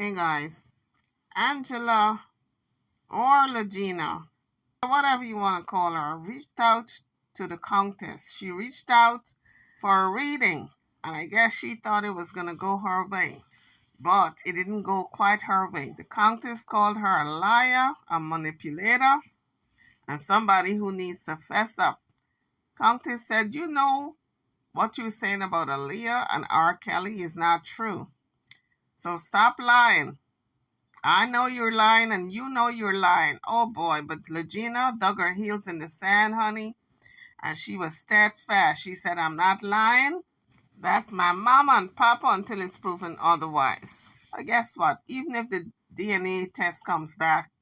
Hey guys, Angela or Lagena, whatever you want to call her, reached out to the Countess. She reached out for a reading, and I guess she thought it was going to go her way, but it didn't go quite her way. The Countess called her a liar, a manipulator, and somebody who needs to fess up. Countess said, you know, what you're saying about Aaliyah and R. Kelly is not true. So stop lying. I know you're lying and you know you're lying. Oh boy, but Lagena dug her heels in the sand, honey, and she was steadfast. She said, I'm not lying. That's my mama and papa until it's proven otherwise. But guess what? Even if the DNA test comes back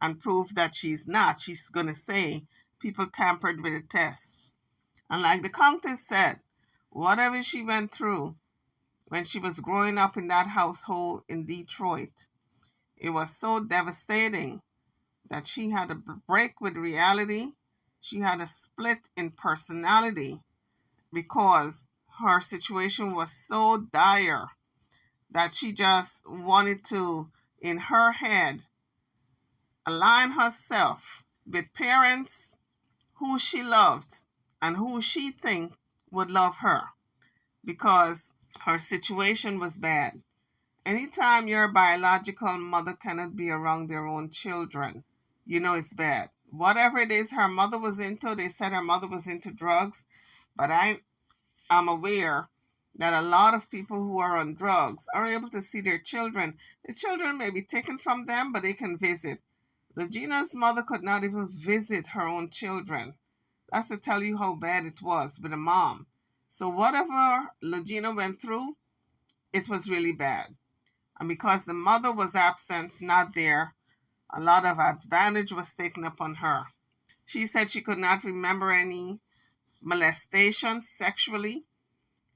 and proves that she's not, she's going to say people tampered with the test. And like the Countess said, whatever she went through when she was growing up in that household in Detroit, it was so devastating that she had a break with reality. She had a split in personality because her situation was so dire that she just wanted to, in her head, align herself with parents who she loved and who she think would love her because her situation was bad. Anytime your biological mother cannot be around their own children, you know it's bad. Whatever it is her mother was into, they said her mother was into drugs, but I am aware that a lot of people who are on drugs are able to see their children. The children may be taken from them, but they can visit. Legena's mother could not even visit her own children. That's to tell you how bad it was with a mom. So whatever Lagena went through, it was really bad. And because the mother was absent, not there, a lot of advantage was taken upon her. She said she could not remember any molestation sexually,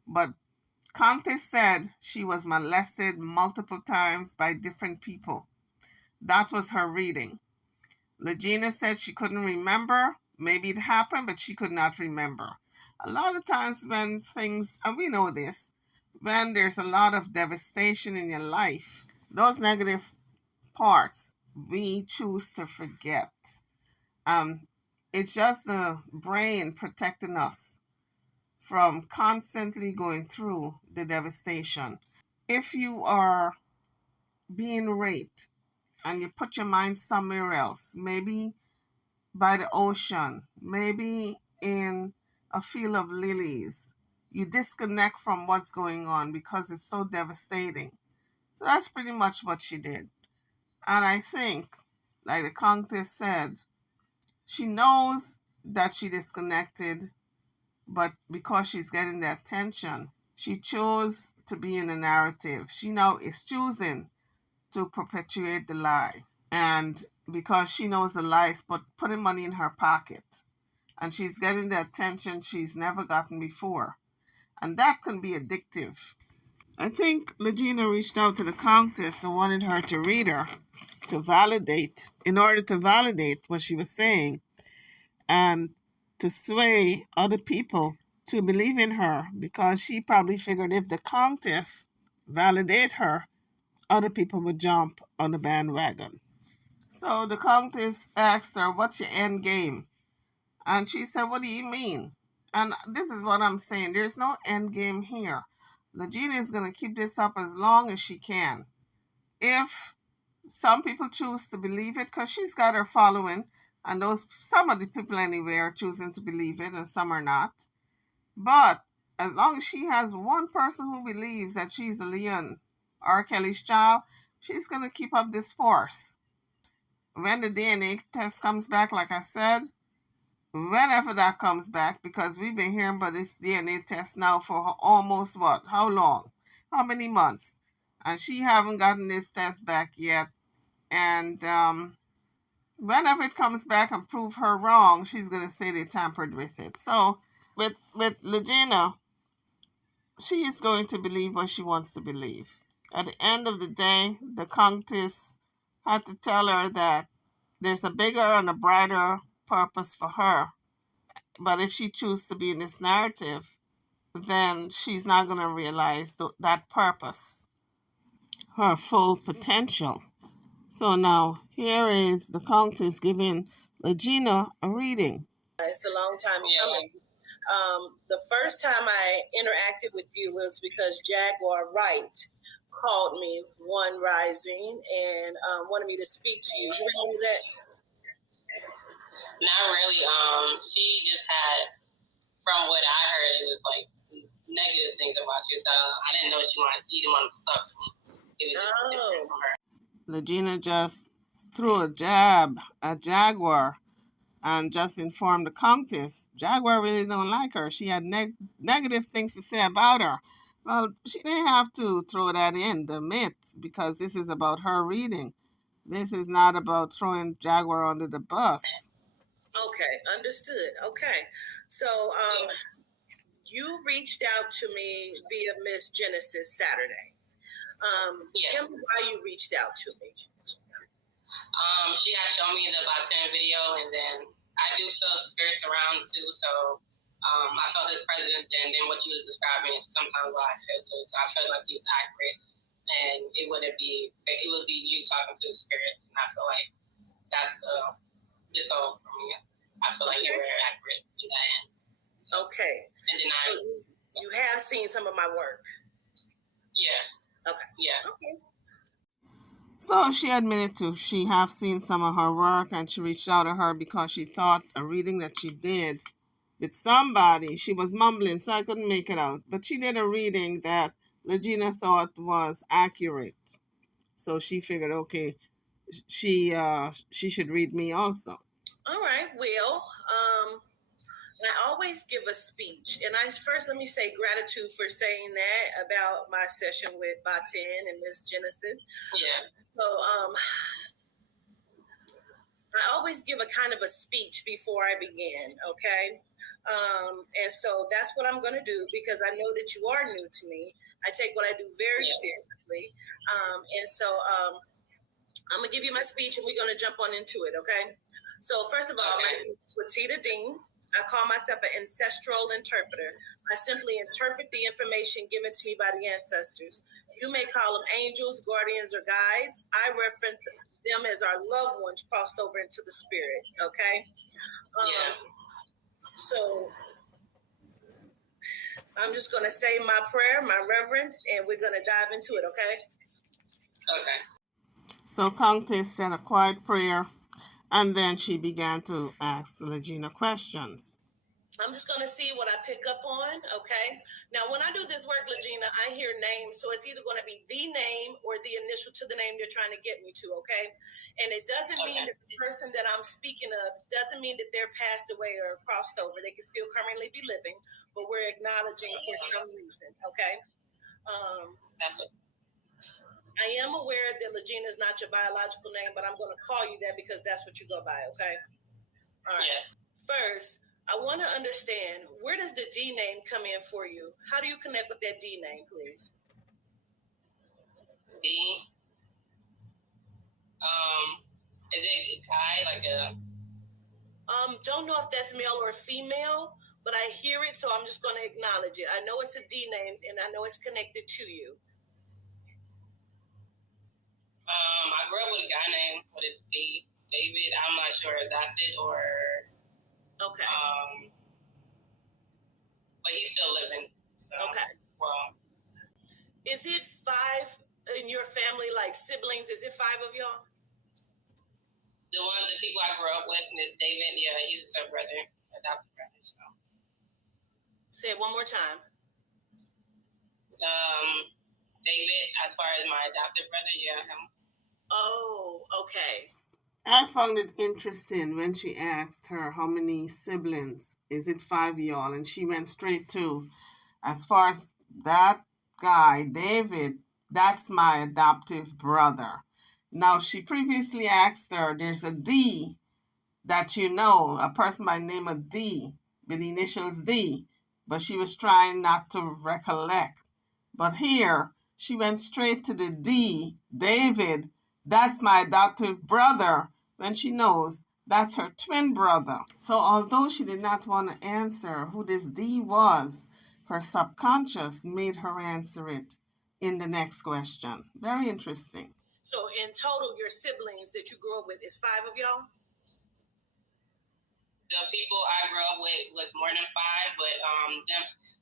but Countess said she was molested multiple times by different people. That was her reading. Lagena said she couldn't remember. Maybe it happened, but she could not remember. A lot of times when things, and we know this, when there's a lot of devastation in your life, those negative parts we choose to forget. It's just the brain protecting us from constantly going through the devastation. If you are being raped and you put your mind somewhere else, maybe by the ocean, maybe in a field of lilies, you disconnect from what's going on because it's so devastating. So that's pretty much what she did. And I think, like the Countess said, she knows that she disconnected, but because she's getting the attention, she chose to be in the narrative. She now is choosing to perpetuate the lie. And because she knows the lie is putting money in her pocket. And she's getting the attention she's never gotten before. And that can be addictive. I think Lagena reached out to the Countess and wanted her to read her to validate, in order to validate what she was saying and to sway other people to believe in her, because she probably figured if the Countess validate her, other people would jump on the bandwagon. So the Countess asked her, what's your end game? And she said, what do you mean? And this is what I'm saying. There's no end game here. Lagena is going to keep this up as long as she can. If some people choose to believe it, because she's got her following, and some of the people anyway are choosing to believe it, and some are not. But as long as she has one person who believes that she's Aaliyah R. Kelly's child, she's going to keep up this force. When the DNA test comes back, like I said, whenever that comes back, because we've been hearing about this DNA test now for almost what? How long? How many months? And she haven't gotten this test back yet. And whenever it comes back and prove her wrong, she's going to say they tampered with it. So with Lagena, she is going to believe what she wants to believe. At the end of the day, the Countess had to tell her that there's a bigger and a brighter purpose for her. But if she chooses to be in this narrative, then she's not going to realize that purpose. her full potential. So now here is the Countess giving Lagena a reading. It's a long time coming. The first time I interacted with you was because Jaguar Wright called me one rising and wanted me to speak to you. You remember that? Not really. She just had, from what I heard, it was like negative things about you. So I didn't know she didn't want to talk to me. It was just different from her. Lagena just threw a jab at Jaguar and just informed the Countess. Jaguar really don't like her. She had negative things to say about her. Well, she didn't have to throw that in, the myths, because this is about her reading. This is not about throwing Jaguar under the bus. Okay, understood. Okay. So you reached out to me via Miss Genesis Saturday. Tell me why you reached out to me. She had shown me the about 10 video, and then I do feel spirits around too, so I felt his presence, and then what you was describing is sometimes what I feel too, so I felt like he was accurate, and it would be you talking to the spirits, and I feel like that's the goal for me. I feel like you were accurate in that end. So, okay. And then you have seen some of my work. Yeah. Okay. Yeah. Okay. So she admitted to she have seen some of her work, and she reached out to her because she thought a reading that she did with somebody, she was mumbling, so I couldn't make it out. But she did a reading that Lagena thought was accurate. So she figured, okay, she should read me also. All right. Well, I always give a speech, and let me say gratitude for saying that about my session with Batin and Miss Genesis. Yeah. So I always give a kind of a speech before I begin, okay? And so that's what I'm going to do because I know that you are new to me. I take what I do very seriously. And so I'm going to give you my speech, and we're going to jump on into it, okay? So first of all, my name is Watita Dean. I call myself an ancestral interpreter. I simply interpret the information given to me by the ancestors. You may call them angels, guardians, or guides. I reference them as our loved ones crossed over into the spirit, okay? So I'm just going to say my prayer, my reverence, and we're going to dive into it, okay? Okay. So Countess said a quiet prayer, and then she began to ask Lagena questions. I'm just going to see what I pick up on, okay? Now, when I do this work, Lagena, I hear names, so it's either going to be the name or the initial to the name they're trying to get me to, okay? And it doesn't mean that the person that I'm speaking of doesn't mean that they're passed away or crossed over. They can still currently be living, but we're acknowledging for some reason, okay? That's what. I am aware that Lagena is not your biological name, but I'm going to call you that because that's what you go by, okay? All right. Yeah. First, I want to understand, where does the D name come in for you? How do you connect with that D name, please? D? Is it a guy, like a... Don't know if that's male or female, but I hear it, so I'm just going to acknowledge it. I know it's a D name, and I know it's connected to you. I grew up with a guy named David. I'm not sure if that's it or... Okay. But he's still living. So, okay. Well. Is it 5 in your family, like siblings? Is it 5 of y'all? The people I grew up with, is David. Yeah, he's a brother, adopted brother. So. Say it one more time. David, as far as my adopted brother, yeah, him. Oh, okay. I found it interesting when she asked her how many siblings. Is it 5 y'all? And she went straight to, as far as that guy, David, that's my adoptive brother. Now, she previously asked her, there's a D that you know, a person by the name of D, with the initials D, but she was trying not to recollect. But here, she went straight to the D, David, that's my adoptive brother, when she knows that's her twin brother. So although she did not want to answer who this D was, her subconscious made her answer it in the next question. Very interesting. So in total, your siblings that you grew up with is 5 of y'all? The people I grew up with was more than 5, but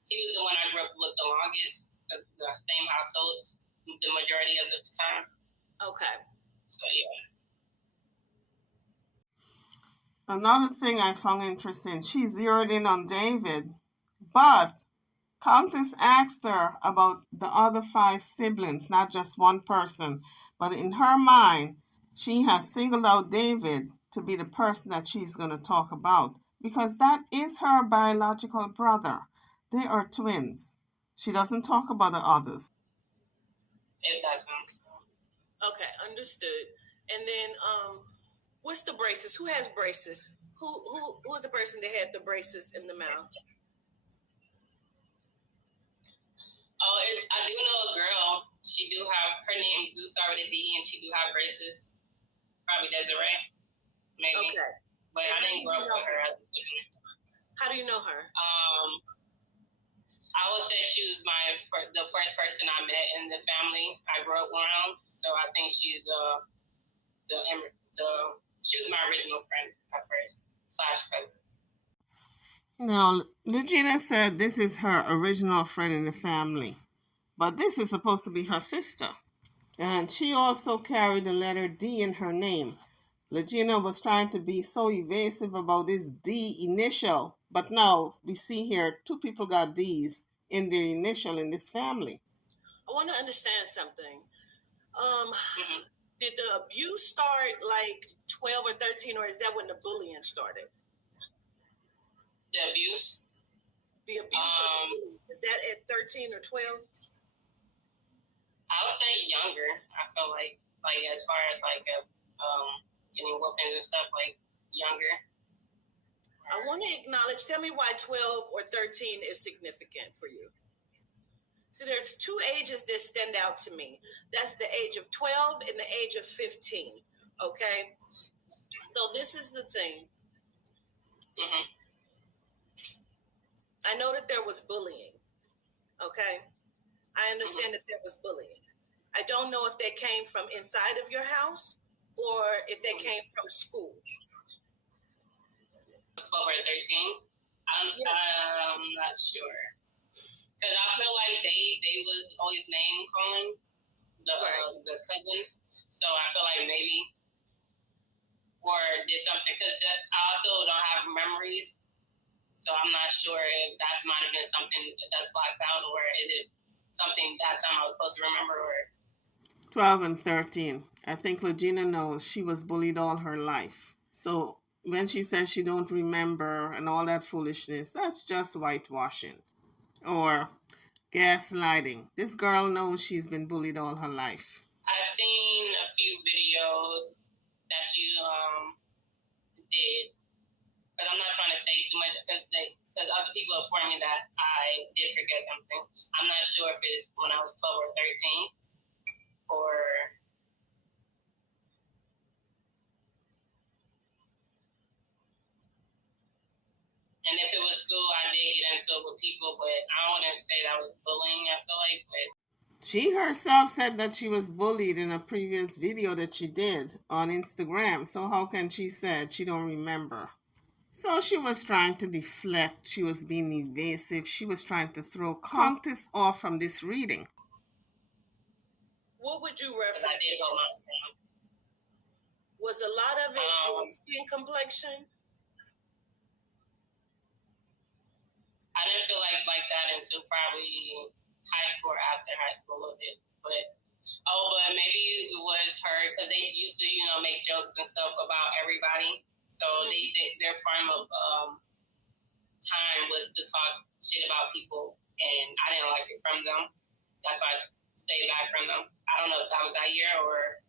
he was the one I grew up with the longest, the same households, the majority of the time. Okay. So yeah. Another thing I found interesting, she zeroed in on David, but Countess asked her about the other 5 siblings, not just one person. But in her mind, she has singled out David to be the person that she's going to talk about because that is her biological brother. They are twins. She doesn't talk about the others. It doesn't. Okay, understood. And then, what's the braces? Who has braces? Who was the person that had the braces in the mouth? Oh, I do know a girl. She do have, her name do start with a D, and she do have braces. Probably Desiree, maybe. Okay. But I didn't grow up with her. How do you know her? I would say she was the first person I met in the family I grew up around. So I think she's she was my original friend at first / cousin. Now, Lagena said this is her original friend in the family, but this is supposed to be her sister. And she also carried the letter D in her name. Lagena was trying to be so evasive about this D initial, but now we see here 2 people got D's in their initial in this family. I want to understand something. Did the abuse start like 12 or 13, or is that when the bullying started? The abuse? The abuse is that at 13 or 12? I would say younger. I feel like as far as getting whoopings and stuff, like younger. I want to acknowledge, tell me why 12 or 13 is significant for you. So there's 2 ages that stand out to me. That's the age of 12 and the age of 15. Okay? So this is the thing. Mm-hmm. I know that there was bullying. Okay? I understand that there was bullying. I don't know if that came from inside of your house or if that came from school. 12 or 13? I'm not sure. Because I feel like they was always name calling the cousins. So I feel like maybe, or did something, because I also don't have memories. So I'm not sure if that might have been something that's blacked out, or is it something that time I was supposed to remember, or 12 and 13. I think Lagena knows she was bullied all her life. So when she says she don't remember and all that foolishness, that's just whitewashing or gaslighting. This girl knows she's been bullied all her life. I've seen a few videos that you did, but I'm not trying to say too much because other people informed me that I did forget something. I'm not sure if it's when I was 12 or 13 or. And if it was school, I did get into it with people, but I wouldn't say that was bullying, I feel like. But she herself said that she was bullied in a previous video that she did on Instagram. So how can she say she don't remember? So she was trying to deflect. She was being evasive. She was trying to throw Countess off from this reading. What would you reference? I did hold my Was a lot of it skin complexion? I didn't feel like that until probably high school or after high school a little bit. But maybe it was her because they used to, make jokes and stuff about everybody. So their form of time was to talk shit about people, and I didn't like it from them. That's why I stayed back from them. I don't know if that was that year or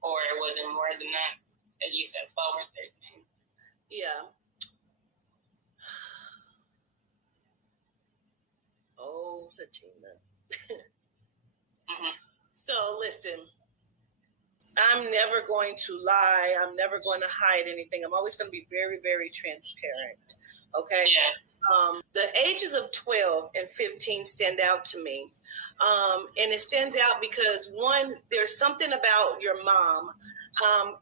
it wasn't more than that. As you said, 12 or 13. Yeah. Oh, Lagena. Mm-hmm. So listen, I'm never going to lie. I'm never going to hide anything. I'm always going to be very, very transparent. Okay? Yeah. The ages of 12 and 15 stand out to me. And it stands out because, one, there's something about your mom.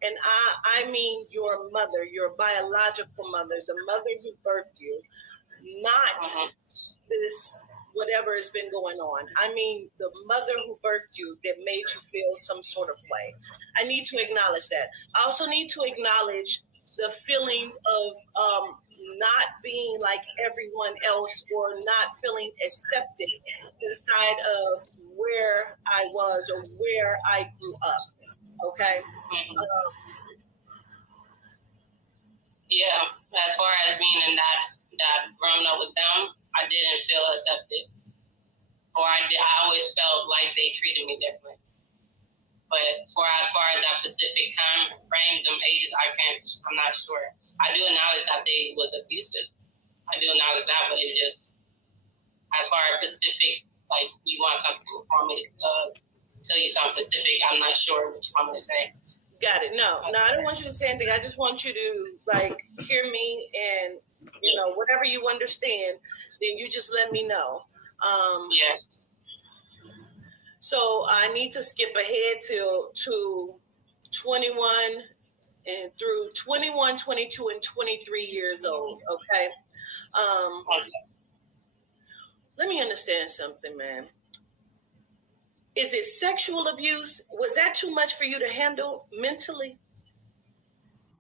And I mean your mother, your biological mother, the mother who birthed you, not this whatever has been going on. I mean the mother who birthed you that made you feel some sort of way. I need to acknowledge that. I also need to acknowledge the feelings of not being like everyone else, or not feeling accepted inside of where I was or where I grew up. Okay. Yeah, as far as being in that grown up with them, I didn't feel accepted, or I always felt like they treated me different. But as far as that specific time frame, them ages, I'm not sure. I do acknowledge that they was abusive. I do acknowledge that, but it just, as far as specific, like you want something for me to tell you something specific, I'm not sure what you want me to say. Got it. No, I don't want you to say anything. I just want you to like hear me, and whatever you understand, then you just let me know. Yeah. So I need to skip ahead to 21 and through 21, 22, and 23 years old. Okay. Let me understand something, man. Is it sexual abuse? Was that too much for you to handle mentally?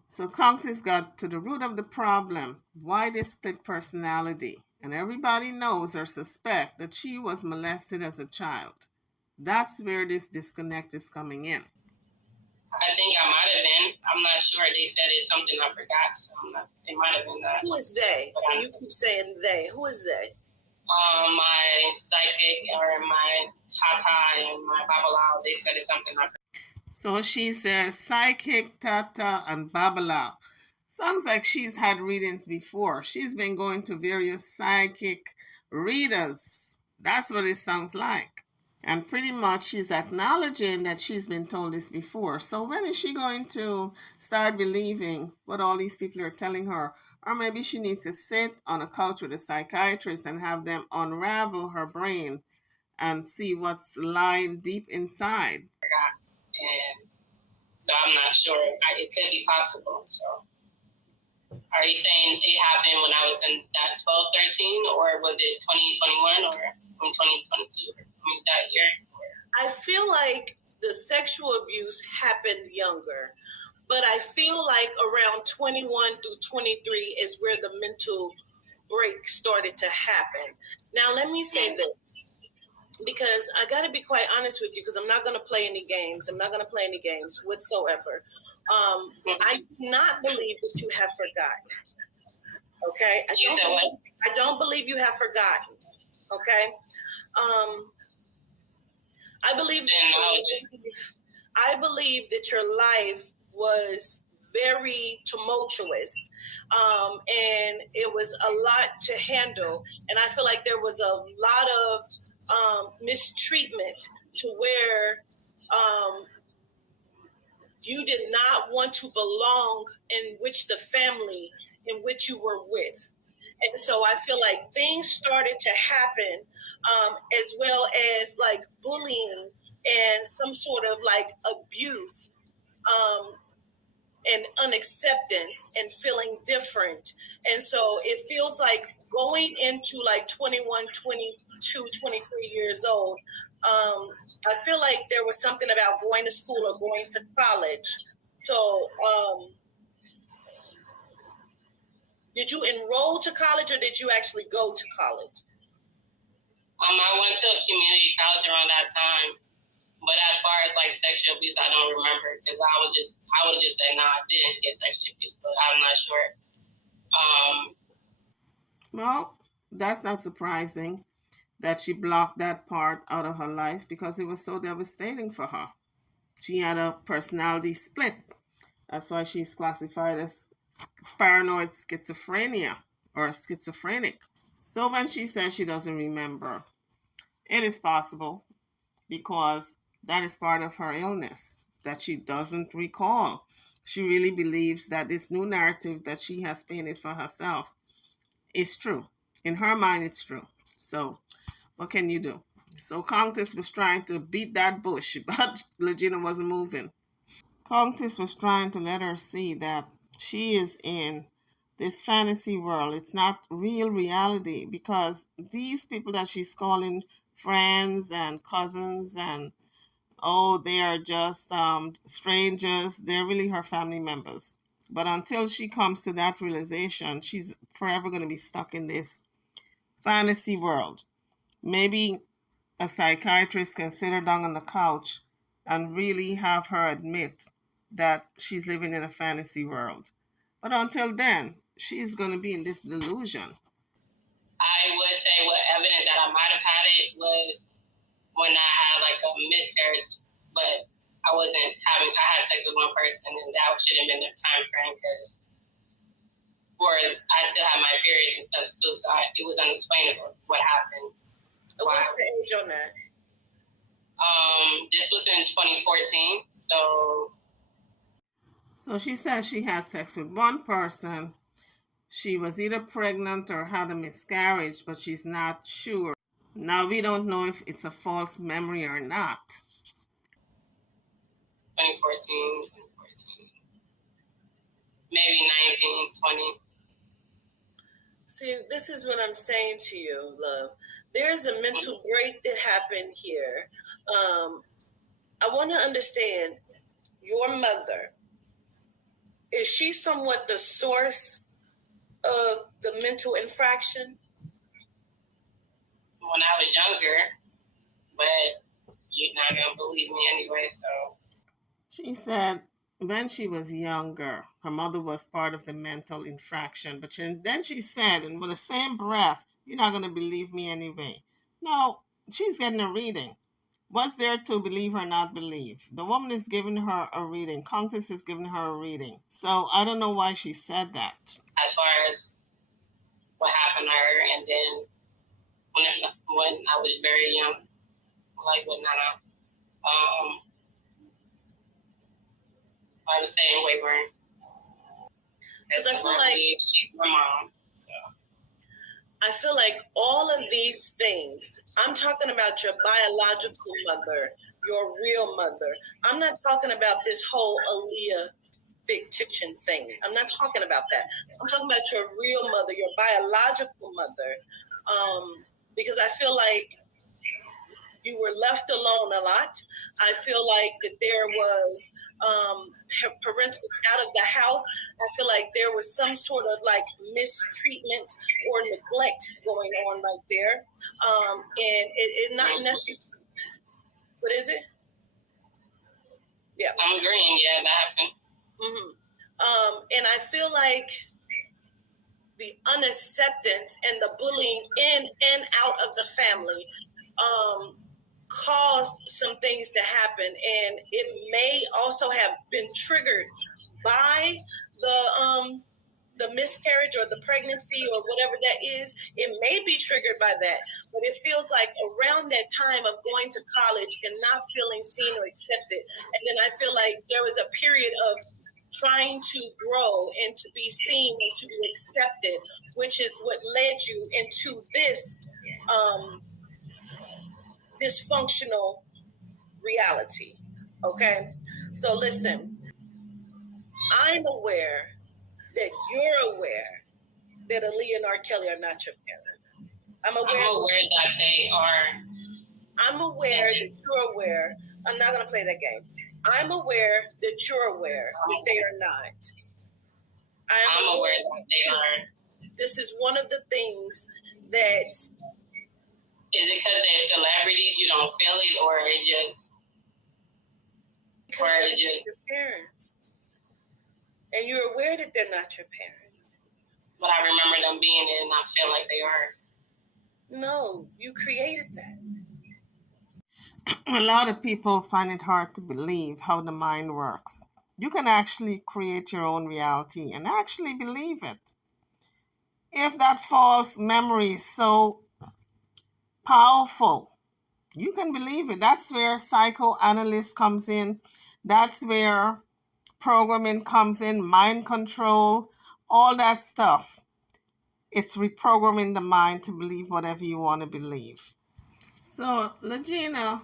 So Countess got to the root of the problem, why they split personality. And everybody knows or suspect that she was molested as a child. That's where this disconnect is coming in. I think I might have been. I'm not sure. They said it's something I forgot. So it might have been that. Who is they? You keep saying they. Who is they? My psychic or my tata and my babalao, they said it's something I forgot. So she says psychic, tata, and babalao. Sounds like she's had readings before. She's been going to various psychic readers. That's what it sounds like. And pretty much she's acknowledging that she's been told this before. So when is she going to start believing what all these people are telling her? Or maybe she needs to sit on a couch with a psychiatrist and have them unravel her brain and see what's lying deep inside. And so I'm not sure. It could be possible. So are you saying it happened when I was in that 12, 13, or was it 2021 or 2022? That year? I feel like the sexual abuse happened younger, but I feel like around 21 through 23 is where the mental break started to happen. Now, let me say this, because I got to be quite honest with you, because I'm not going to play any games. I'm not going to play any games whatsoever. I do not believe that you have forgotten. Okay? I don't believe you have forgotten. Okay? I believe that your life was very tumultuous, and it was a lot to handle. And I feel like there was a lot of mistreatment to where you did not want to belong in which the family in which you were with. And so I feel like things started to happen, as well as like bullying and some sort of like abuse, and unacceptance and feeling different. And so it feels like going into like 21, 22, 23 years old, I feel like there was something about going to school or going to college. So, did you enroll to college, or did you actually go to college? I went to a community college around that time, but as far as like sexual abuse, I don't remember, because I would just say no, I didn't get sexual abuse, but I'm not sure. Well, that's not surprising that she blocked that part out of her life, because it was so devastating for her. She had a personality split. That's why she's classified as paranoid schizophrenia or schizophrenic. So when she says she doesn't remember, it is possible, because that is part of her illness, that she doesn't recall. She really believes that this new narrative that she has painted for herself is true. In her mind, it's true. So what can you do? So Countess was trying to beat that bush, but Lagena wasn't moving. Countess was trying to let her see that she is in this fantasy world. It's not real reality, because these people that she's calling friends and cousins and oh, they are just strangers, they're really her family members. But until she comes to that realization, she's forever going to be stuck in this fantasy world. Maybe a psychiatrist can sit her down on the couch and really have her admit that she's living in a fantasy world. But until then, she's going to be in this delusion. I would say what evidence that I might have had it was when I had like a miscarriage, but I had sex with one person, and that should have been the time frame because, or I still had my period and stuff too, so it was unexplainable what happened. What's the age on that? This was in 2014, so. So she said she had sex with one person. She was either pregnant or had a miscarriage, but she's not sure. Now we don't know if it's a false memory or not. 2014, maybe 19, 20. See, this is what I'm saying to you, love. There's a mental break that happened here. I want to understand your mother. Is she somewhat the source of the mental infraction? When I was younger, but you're not going to believe me anyway, so. She said when she was younger, her mother was part of the mental infraction. But then she said, and with the same breath, you're not going to believe me anyway. Now, she's getting a reading. What's there to believe or not believe? The woman is giving her a reading. Countess is giving her a reading. So I don't know why she said that. As far as what happened to her, and then when I was very young, like with Nana, I was saying wavering. Because I feel like she's my mom. So I feel like all of these things, I'm talking about your biological mother, your real mother. I'm not talking about this whole Aaliyah fictitious thing. I'm not talking about that. I'm talking about your real mother, your biological mother. Because I feel like you were left alone a lot. I feel like that there was parental out of the house. I feel like there was some sort of like mistreatment or neglect going on right there. And it not necessarily. What is it? Yeah. I'm agreeing. Yeah, that happened. Mm-hmm. And I feel like the unacceptance and the bullying in and out of the family caused some things to happen, and it may also have been triggered by the miscarriage or the pregnancy or whatever that is. It may be triggered by that, but it feels like around that time of going to college and not feeling seen or accepted, and then I feel like there was a period of trying to grow and to be seen and to be accepted, which is what led you into this dysfunctional reality. Okay? So listen, I'm aware that you're aware that Aaliyah and R. Kelly are not your parents. I'm aware that they are. I'm aware that you're aware. I'm not going to play that game. I'm aware that you're aware that they are not. I'm aware that they are. This is one of the things that... Is it because they're celebrities, you don't feel it, or it just... Because they're your parents. And you're aware that they're not your parents. But I remember them being it and I feel like they are. No, you created that. A lot of people find it hard to believe how the mind works. You can actually create your own reality and actually believe it. If that false memory is so powerful, you can believe it. That's where psychoanalyst comes in. That's where programming comes in, mind control, all that stuff. it's reprogramming the mind to believe whatever you want to believe. So Lagena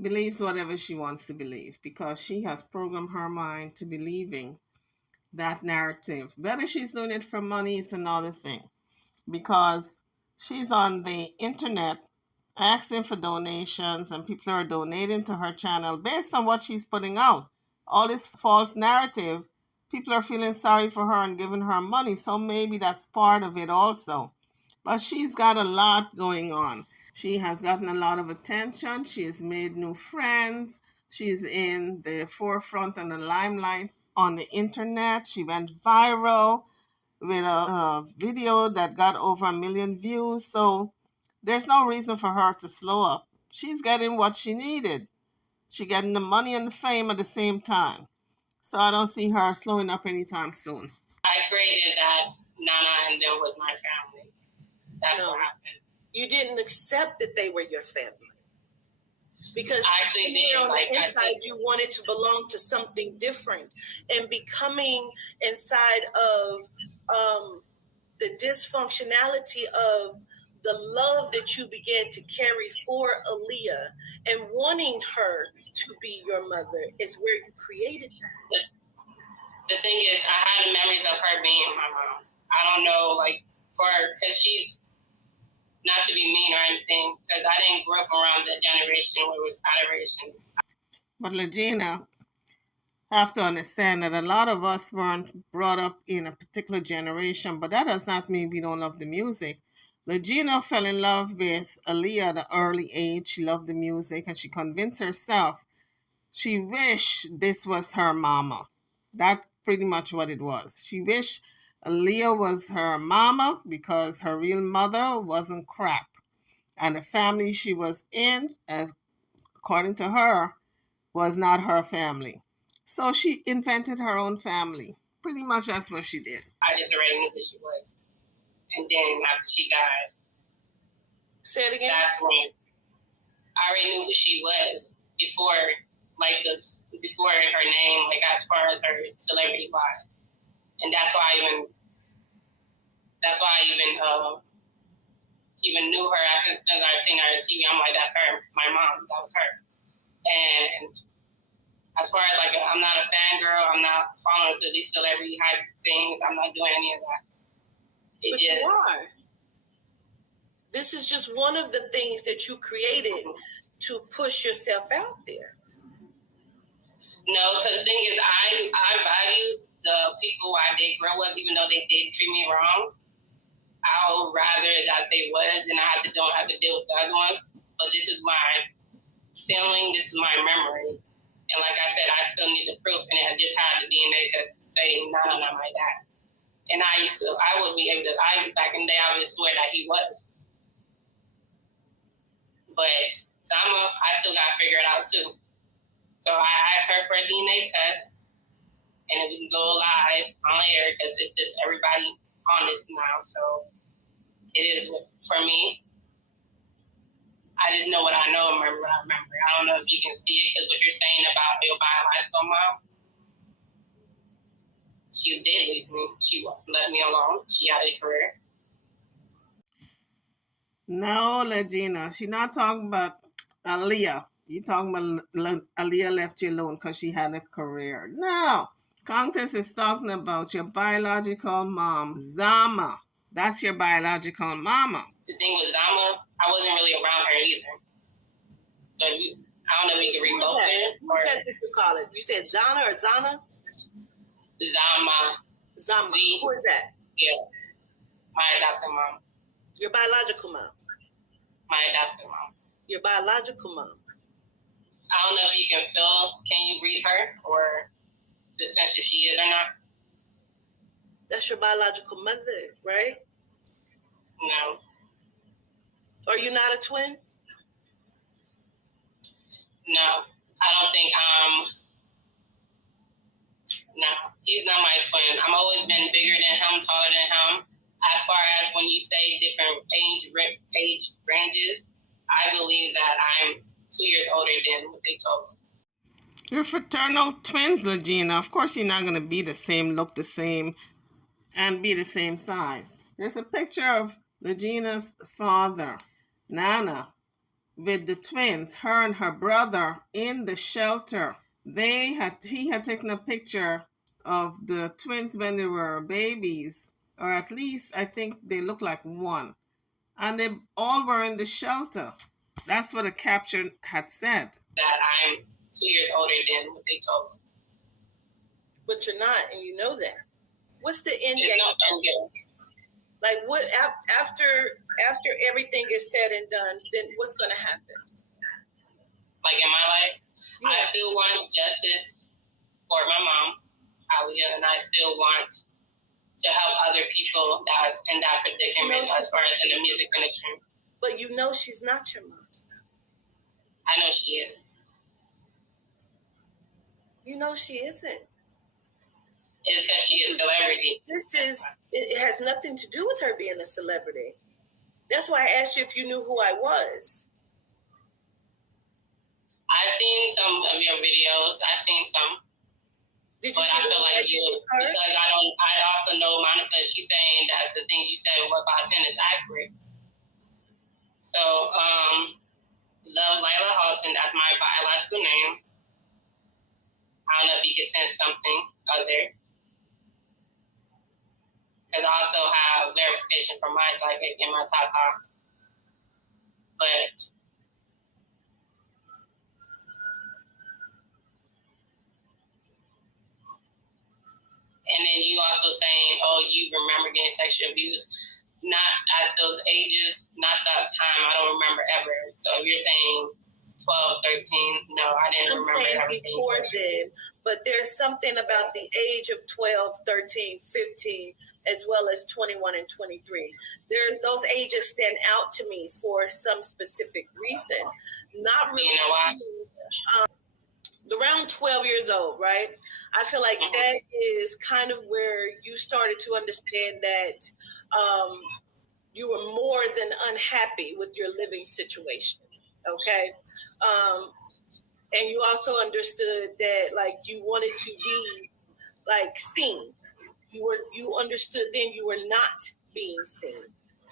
believes whatever she wants to believe because she has programmed her mind to believing that narrative. Whether she's doing it for money is another thing, because she's on the internet asking for donations and people are donating to her channel based on what she's putting out. All this false narrative, people are feeling sorry for her and giving her money, so maybe that's part of it also. But she's got a lot going on. She has gotten a lot of attention. She has made new friends. She's in the forefront and the limelight on the internet. She went viral with a video that got over 1 million views. So there's no reason for her to slow up. She's getting what she needed. She's getting the money and the fame at the same time. So I don't see her slowing up anytime soon. I created that Nana and them was my family. That's what happened. You didn't accept that they were your family. Because actually on the inside, you wanted to belong to something different. And becoming inside of the dysfunctionality of the love that you began to carry for Aaliyah and wanting her to be your mother is where you created that. The thing is, I had memories of her being my mom. I don't know, because she's, not to be mean or anything, because I didn't grow up around the generation where it was adoration. But Lagena have to understand that a lot of us weren't brought up in a particular generation, but that does not mean we don't love the music. Lagena fell in love with Aaliyah at an early age. She loved the music, and she convinced herself she wished this was her mama. That's pretty much what it was. She wished Aaliyah was her mama because her real mother wasn't crap. And the family she was in, according to her, was not her family. So she invented her own family. Pretty much that's what she did. I just already knew who she was. And then after she died, say it again. That's when I already knew who she was before her name, as far as her celebrity wise. And that's why I even knew her as soon as I seen her on TV. I'm like, that's her, my mom. That was her. And as far as I'm not a fangirl, I'm not following into these celebrity hype things. I'm not doing any of that. But you are. This is just one of the things that you created to push yourself out there. No, because the thing is, I value the people I did grow with, even though they did treat me wrong. I would rather that they was, and I don't have to deal with the other ones. But this is my feeling. This is my memory. And like I said, I still need the proof, and I just had the DNA test to say, no, not my dad. And I would be able to, back in the day, I would swear that he was. But I still got to figure it out too. So I asked her for a DNA test, and if we can go live on air, because it's just everybody on this now. So it is for me. I just know what I know and remember what I remember. I don't know if you can see it, because what you're saying about your biological mom, she did leave me. She left me alone. She had a career. No, Lagena. She's not talking about Aaliyah. You're talking about Aaliyah left you alone because she had a career. No. Countess is talking about your biological mom, Zama. That's your biological mama. The thing with Zama, I wasn't really around her either. So I don't know if you can read both there. What did you call it? You said Zana or Zana? Zama. Zama. Who is that? Yeah. My adopted mom. Your biological mom. My adopted mom. Your biological mom. I don't know if you can you read her or just sense if she is or not? That's your biological mother, right? No. Are you not a twin? No. I don't think, no. He's not my twin. I've always been bigger than him, taller than him. As far as when you say different age ranges, I believe that I'm 2 years older than what they told me. You're fraternal twins, Lagena. Of course you're not going to be the same, look the same, and be the same size. There's a picture of Legena's father, Nana, with the twins, her and her brother in the shelter. He had taken a picture of the twins when they were babies, or at least I think they looked like one. And they all were in the shelter. That's what the caption had said. That I'm 2 years older than what they told me. But you're not, and you know that. What's the end game? No end game. Like what after everything is said and done, then what's gonna happen? Like in my life, yeah. I still want justice for my mom, Aliyah, and I still want to help other people that's in that predicament as far as in the music industry. But you know she's not your mom. I know she is. You know she isn't. It's because she is a celebrity. It has nothing to do with her being a celebrity. That's why I asked you if you knew who I was. I've seen some of your videos. I've seen some. Did you but I feel like you, because I also know Monica, she's saying that the thing you said about 10 is accurate. So, Love Lila Halton, that's my biological name. I don't know if you could sense something other. Because I also have verification from my psychic in my Tata. But and then you also saying, oh, you remember getting sexually abused. Not at those ages, not that time. I don't remember ever. So if you're saying 12, 13, no, I didn't remember everything. Before then, but there's something about the age of 12, 13, 15, as well as 21 and 23. Those ages stand out to me for some specific reason. Not really. You know why? Around 12 years old, right? I feel like that is kind of where you started to understand that you were more than unhappy with your living situation, okay? And you also understood that, like, you wanted to be, like, seen. You understood then you were not being seen.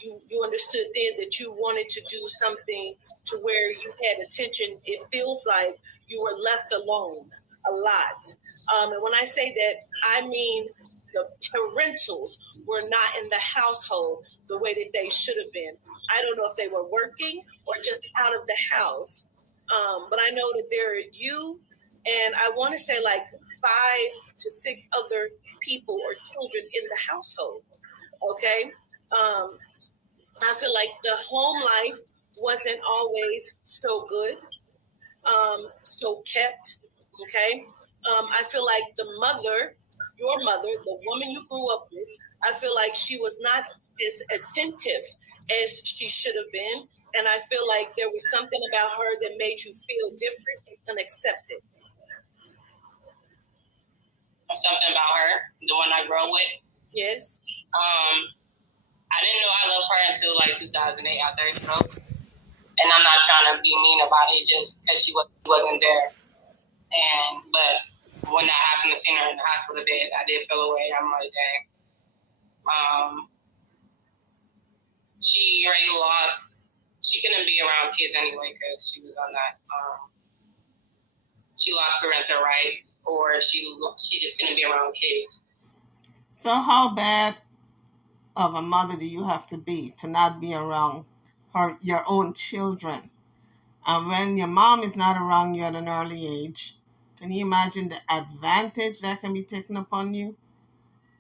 You understood then that you wanted to do something to where you had attention. It feels like you were left alone a lot. And when I say that, I mean the parentals were not in the household the way that they should have been. I don't know if they were working or just out of the house. But I know that there are you and I want to say like 5 to 6 other people or children in the household. Okay. I feel like the home life wasn't always so good, so kept. Okay. I feel like your mother, the woman you grew up with, I feel like she was not as attentive as she should have been. And I feel like there was something about her that made you feel different and unaccepted. Something about her, the one I grew up with? Yes. I didn't know I loved her until like 2008 after her stroke. And I'm not trying to be mean about it just because she wasn't there. But when that happened, to see her in the hospital bed, I did feel away. I'm like, dang. She already lost. She couldn't be around kids anyway because she was on that. She lost parental rights, or she just couldn't be around kids. So how bad of a mother do you have to be to not be around your own children? And when your mom is not around you at an early age, can you imagine the advantage that can be taken upon you?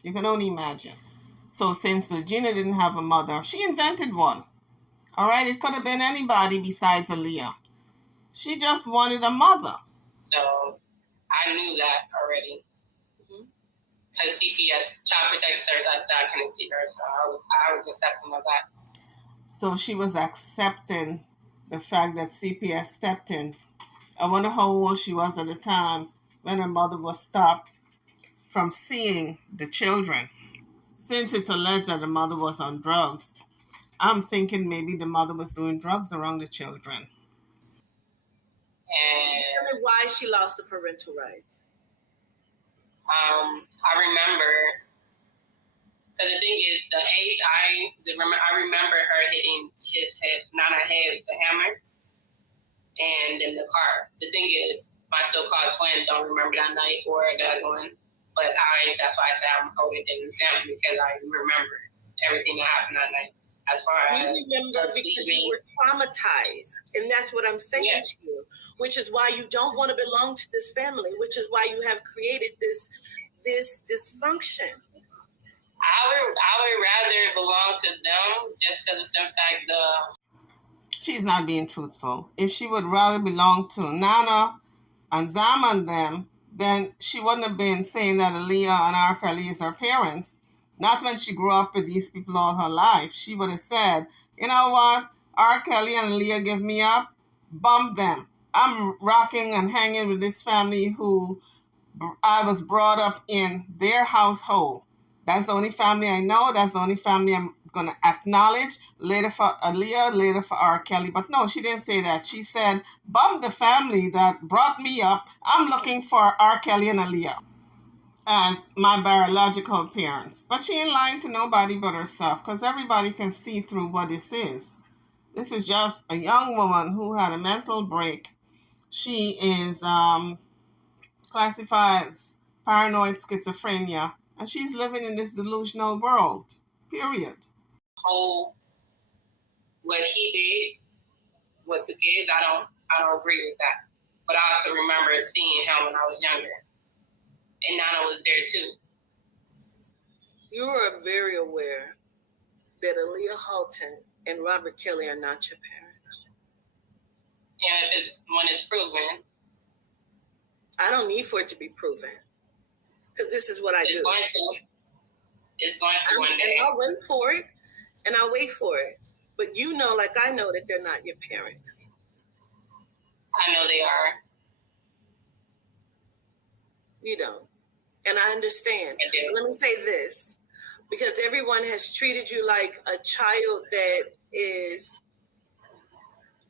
You can only imagine. So since Lagena didn't have a mother, she invented one. All right, it could have been anybody besides Aaliyah. She just wanted a mother. So I knew that already. Because CPS, Child Protective Services, I couldn't see her, so I was accepting of that. So she was accepting the fact that CPS stepped in. I wonder how old she was at the time when her mother was stopped from seeing the children. Since it's alleged that the mother was on drugs, I'm thinking maybe the mother was doing drugs around the children. And tell me why she lost the parental rights. I remember, Because the thing is, the age I remember her hitting his head, not a head, with a hammer, and then the car. The thing is, my so-called twin don't remember that night or the other one, but that's why I say I'm older than them, because I remember everything that happened that night. As far as you remember because you were traumatized, and that's what I'm saying to you, which is why you don't want to belong to this family, which is why you have created this dysfunction. I would rather belong to them just because of the fact she's not being truthful. If she would rather belong to Nana and Zama and them, then she wouldn't have been saying that Aaliyah and R. Kelly is her parents. Not when she grew up with these people all her life. She would have said, you know what, R. Kelly and Aaliyah give me up, bump them. I'm rocking and hanging with this family who I was brought up in their household. That's the only family I know. That's the only family I'm going to acknowledge. Later for Aaliyah, later for R. Kelly. But no, she didn't say that. She said, bump the family that brought me up. I'm looking for R. Kelly and Aaliyah as my biological parents. But she ain't lying to nobody but herself, because everybody can see through what this is. This is just a young woman who had a mental break. She is classified as paranoid schizophrenia, and she's living in this delusional world, period. What he did with the kids, I don't agree with that. But I also remember seeing him when I was younger. And Nana was there too. You are very aware that Aaliyah Halton and Robert Kelly are not your parents. And when it's proven. I don't need for it to be proven. Because this is what I do. It's going to one day. And I'll wait for it. And I'll wait for it. But you know, like I know, that they're not your parents. I know they are. You don't. And I understand. Let me say this, because everyone has treated you like a child that is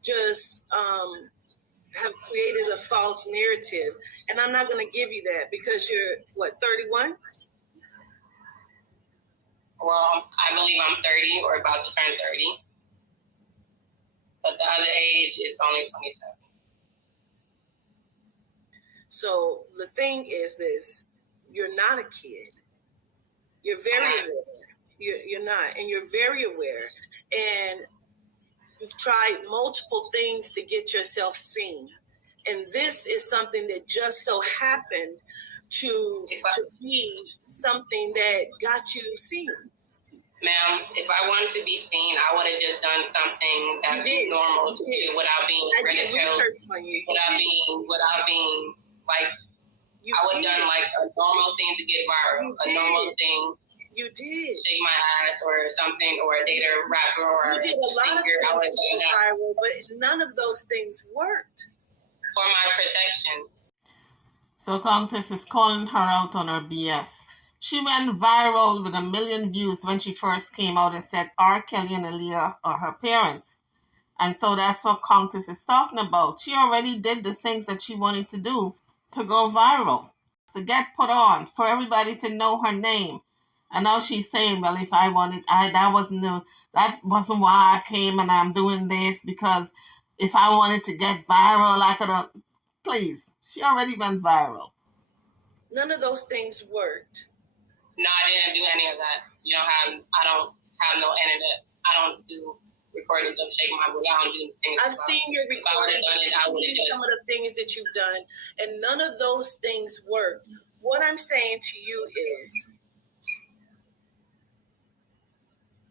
just have created a false narrative. And I'm not going to give you that because you're, 31? Well, I believe I'm 30 or about to turn 30. But the other age is only 27. So the thing is this. You're not a kid. You're very aware. You're not. And you're very aware. And you've tried multiple things to get yourself seen. And this is something that just so happened to be something that got you seen. Ma'am, if I wanted to be seen, I would have just done something that's normal to do without being ridiculed. Without being like, I would have done like a normal thing to get viral. Normal thing. You did. Shake my ass or something, or date a rapper or you did a lot of things to get viral, but none of those things worked. For my protection. So Countess is calling her out on her BS. She went viral with 1 million views when she first came out and said R. Kelly and Aaliyah are her parents. And so that's what Countess is talking about. She already did the things that she wanted to do to go viral, to get put on, for everybody to know her name. And now she's saying, well, if I wanted, that wasn't why I came and I'm doing this, because if I wanted to get viral, I could have. Please, she already went viral. None of those things worked. No, I didn't do any of that. I don't have no internet. I don't do recordings of shaking my booty. I don't do things. I've seen your recordings. If I would have done it, I would have some of the things that you've done, and none of those things worked. What I'm saying to you is,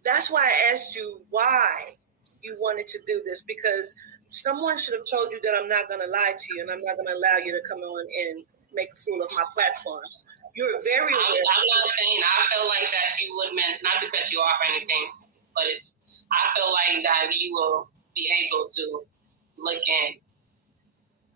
that's why I asked you why you wanted to do this, because someone should have told you that I'm not going to lie to you and I'm not going to allow you to come on and make a fool of my platform. You're very aware. I'm not saying, I feel like that you would meant, not to cut you off or anything, but I feel like that you will be able to look in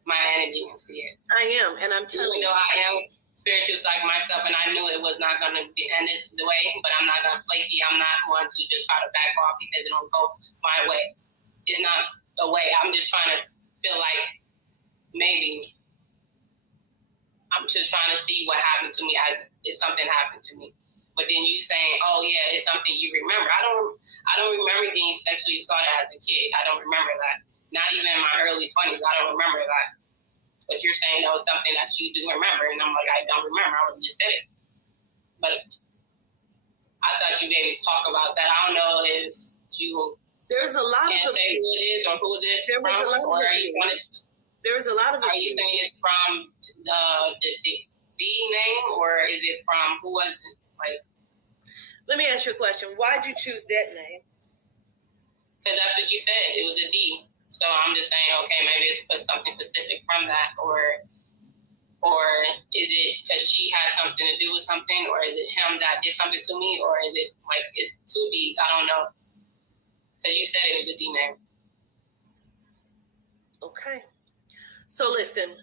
my energy and see it. I am, and I'm telling you. Even though I am spiritual like myself, and I knew it was not going to be ended the way, but I'm not going to flaky. I'm not one to just try to back off because it don't go my way. It's not a way. I'm just trying to feel like maybe I'm just trying to see what happened to me if something happened to me. But then you saying, oh yeah, it's something you remember. I don't remember being sexually assaulted as a kid. I don't remember that. Not even in my early 20s. I don't remember that. But you're saying that was something that you do remember, and I'm like, I don't remember. I would have just said it. But I thought you maybe talk about that. I don't know if you there's a lot can't say who it is or who it is there was from, a lot or of are you wanted? There's a lot of Are you saying it's from the name, or is it from who was it? Like, let me ask you a question. Why'd you choose that name? because that's what you said. It was a D. So I'm just saying, okay, maybe it's put something specific from that, or is it because she has something to do with something, or is it him that did something to me, or is it like it's two D's? I don't know. Because you said it was a D name. Okay. So listen,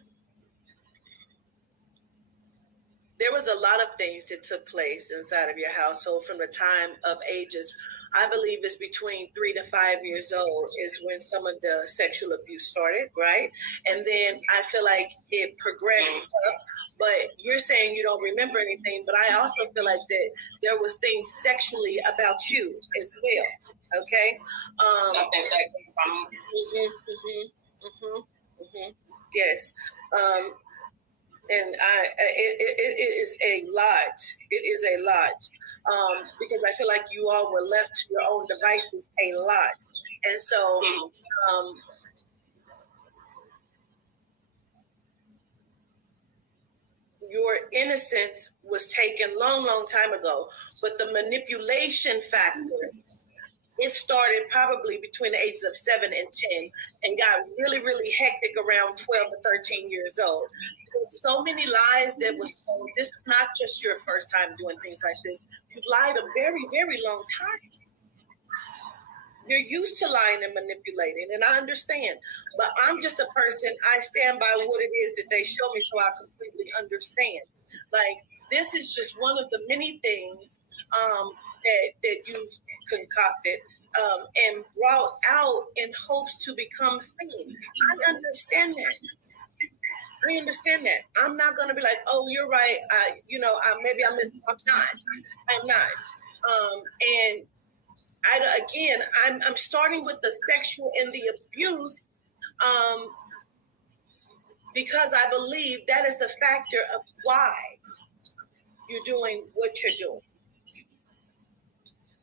there was a lot of things that took place inside of your household from the time of ages. I believe it's between 3 to 5 years old is when some of the sexual abuse started, right? And then I feel like it progressed up, but you're saying you don't remember anything, but I also feel like that there was things sexually about you as well, okay? Something sexual from Yes. And it is a lot. It is a lot. Because I feel like you all were left to your own devices a lot. And so your innocence was taken long time ago. But the manipulation factor, it started probably between the ages of 7 and 10 and got really hectic around 12 to 13 years old. So many lies that was told. This is not just your first time doing things like this. You've lied a very long time. You're used to lying and manipulating, and I understand. But I'm just a person. I stand by what it is that they show me, so I completely understand. Like, this is just one of the many things that you've concocted and brought out in hopes to become seen. I understand that. I understand that. I'm not going to be like, oh, you're right. Maybe I missed. I'm not. And I'm starting with the sexual and the abuse because I believe that is the factor of why you're doing what you're doing.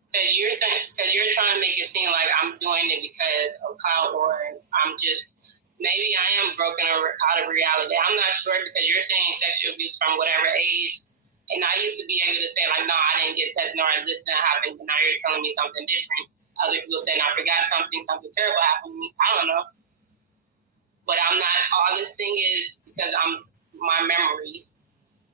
Because you're trying to make it seem like I'm doing it because of clout, or I'm just, maybe I am broken out of reality. I'm not sure, because you're saying sexual abuse from whatever age. And I used to be able to say, like, no, I didn't get touched, nor this didn't happen, but now you're telling me something different. Other people saying I forgot something terrible happened to me. I don't know. But I'm not, all this thing is because my memories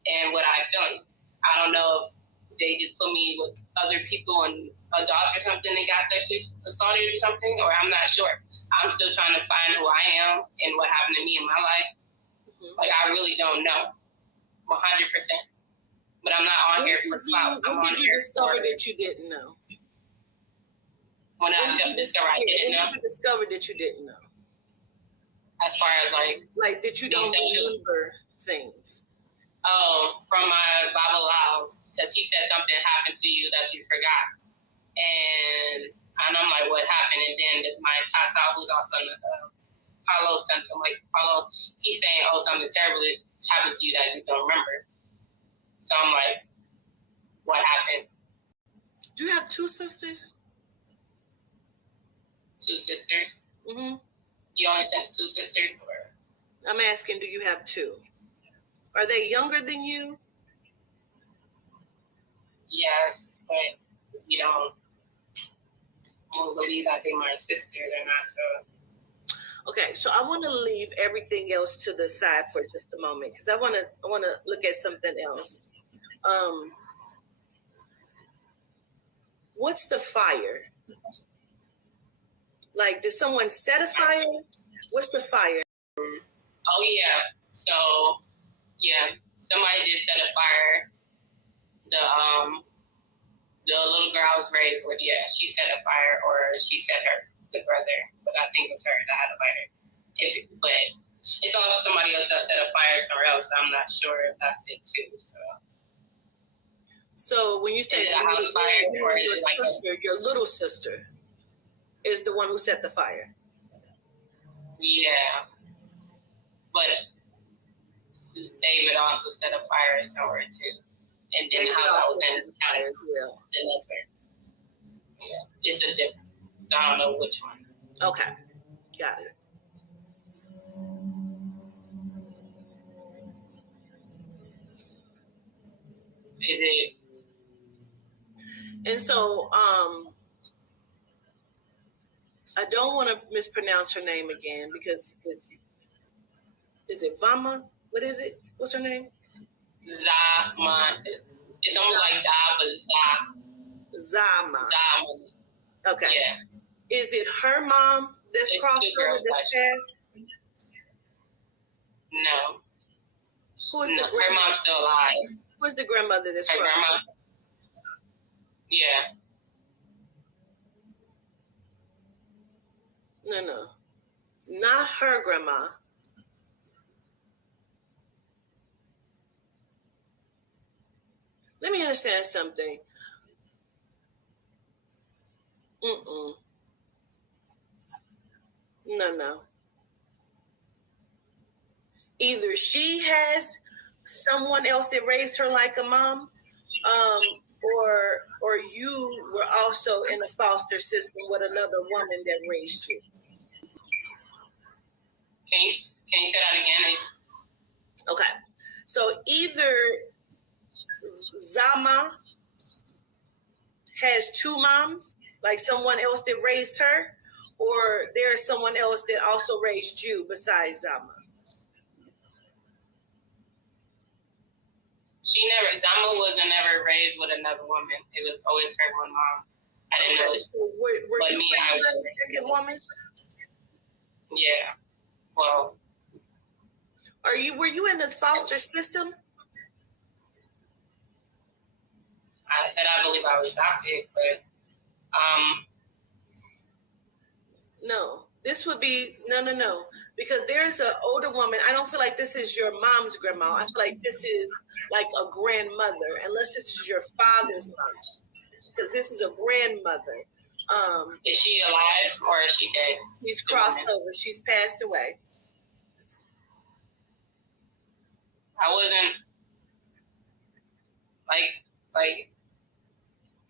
and what I feel. I don't know if they just put me with other people and adults or something and got sexually assaulted or something, or I'm not sure. I'm still trying to find who I am and what happened to me in my life. Like, I really don't know 100%. But I'm not on here for clout. When did you discover that you didn't know? When I discovered I didn't know. When did you discover that you didn't know? As far as like that you don't remember things. Oh, from my Baba Lao, because he said something happened to you that you forgot. And I'm like, what happened? And then my Tata, who's also in the Paulo Center, like Paulo, he's saying, oh, something terrible happened to you that you don't remember. So I'm like, what happened? Do you have two sisters? Two sisters? Mm-hmm. You only said two sisters? Or? I'm asking, do you have two? Are they younger than you? Yes, but you don't believe that they're my sister. They're not, so. Okay, so I want to leave everything else to the side for just a moment because I want to look at something else. What's the fire? Like, did someone set a fire? What's the fire? Oh yeah. So yeah, somebody did set a fire. The little girl I was raised with, yeah, she set a fire, or she set the brother, but I think it was her that had a lighter. But it's also somebody else that set a fire somewhere else. I'm not sure if that's it too. So. So when you say is it a house fire or is it like your little sister is the one who set the fire? Yeah, but David also set a fire somewhere too, and then the house I was in, it's a different. So I don't know which one. Okay, got it. It is. And so, I don't want to mispronounce her name again because is it Vama? What is it? What's her name? Zama. It's almost like Da, but Zama. Zama. Okay. Yeah. Is it her mom that's crossed over this past? No. Who is her mom's still alive. Who's the grandmother that's her crossed grandma? over? Yeah. No. Not her grandma. Let me understand something. No. Either she has someone else that raised her like a mom, or you were also in a foster system with another woman that raised you. Can you say that again? Okay. So either Zama has two moms, like someone else that raised her, or there's someone else that also raised you besides Zama. Zama wasn't never raised with another woman. It was always her one mom. I didn't know. So were you raised by a second woman? Yeah. Well. Were you in the foster system? I said I believe I was adopted, but no. This would be no. Because there's an older woman. I don't feel like this is your mom's grandma. I feel like this is like a grandmother, unless this is your father's mom. Because this is a grandmother. Is she alive or is she dead? She's crossed over. She's passed away. I wasn't like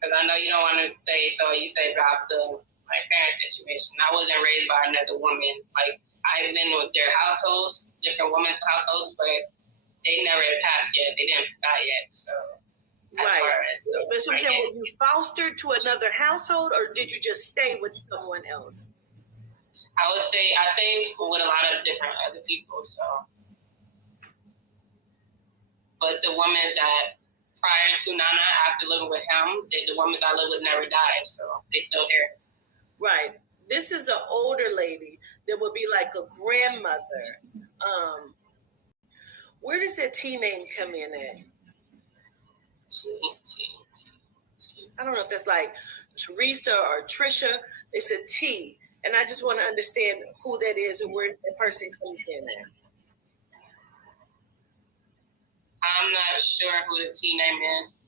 because I know you don't want to say, so you say drop the parent situation. I wasn't raised by another woman. Like, I've been with their households, different women's households, but they never had passed yet. They didn't die yet. So, right. But so were you fostered to another household, or did you just stay with someone else? I stayed with a lot of different other people. So, but the woman that prior to Nana, after living with him, the women I lived with never died. So they still here. Right. This is an older lady that would be like a grandmother. Where does that T name come in at? I don't know if that's like Teresa or Trisha. It's a T. And I just want to understand who that is and where that person comes in at. I'm not sure who the T name is.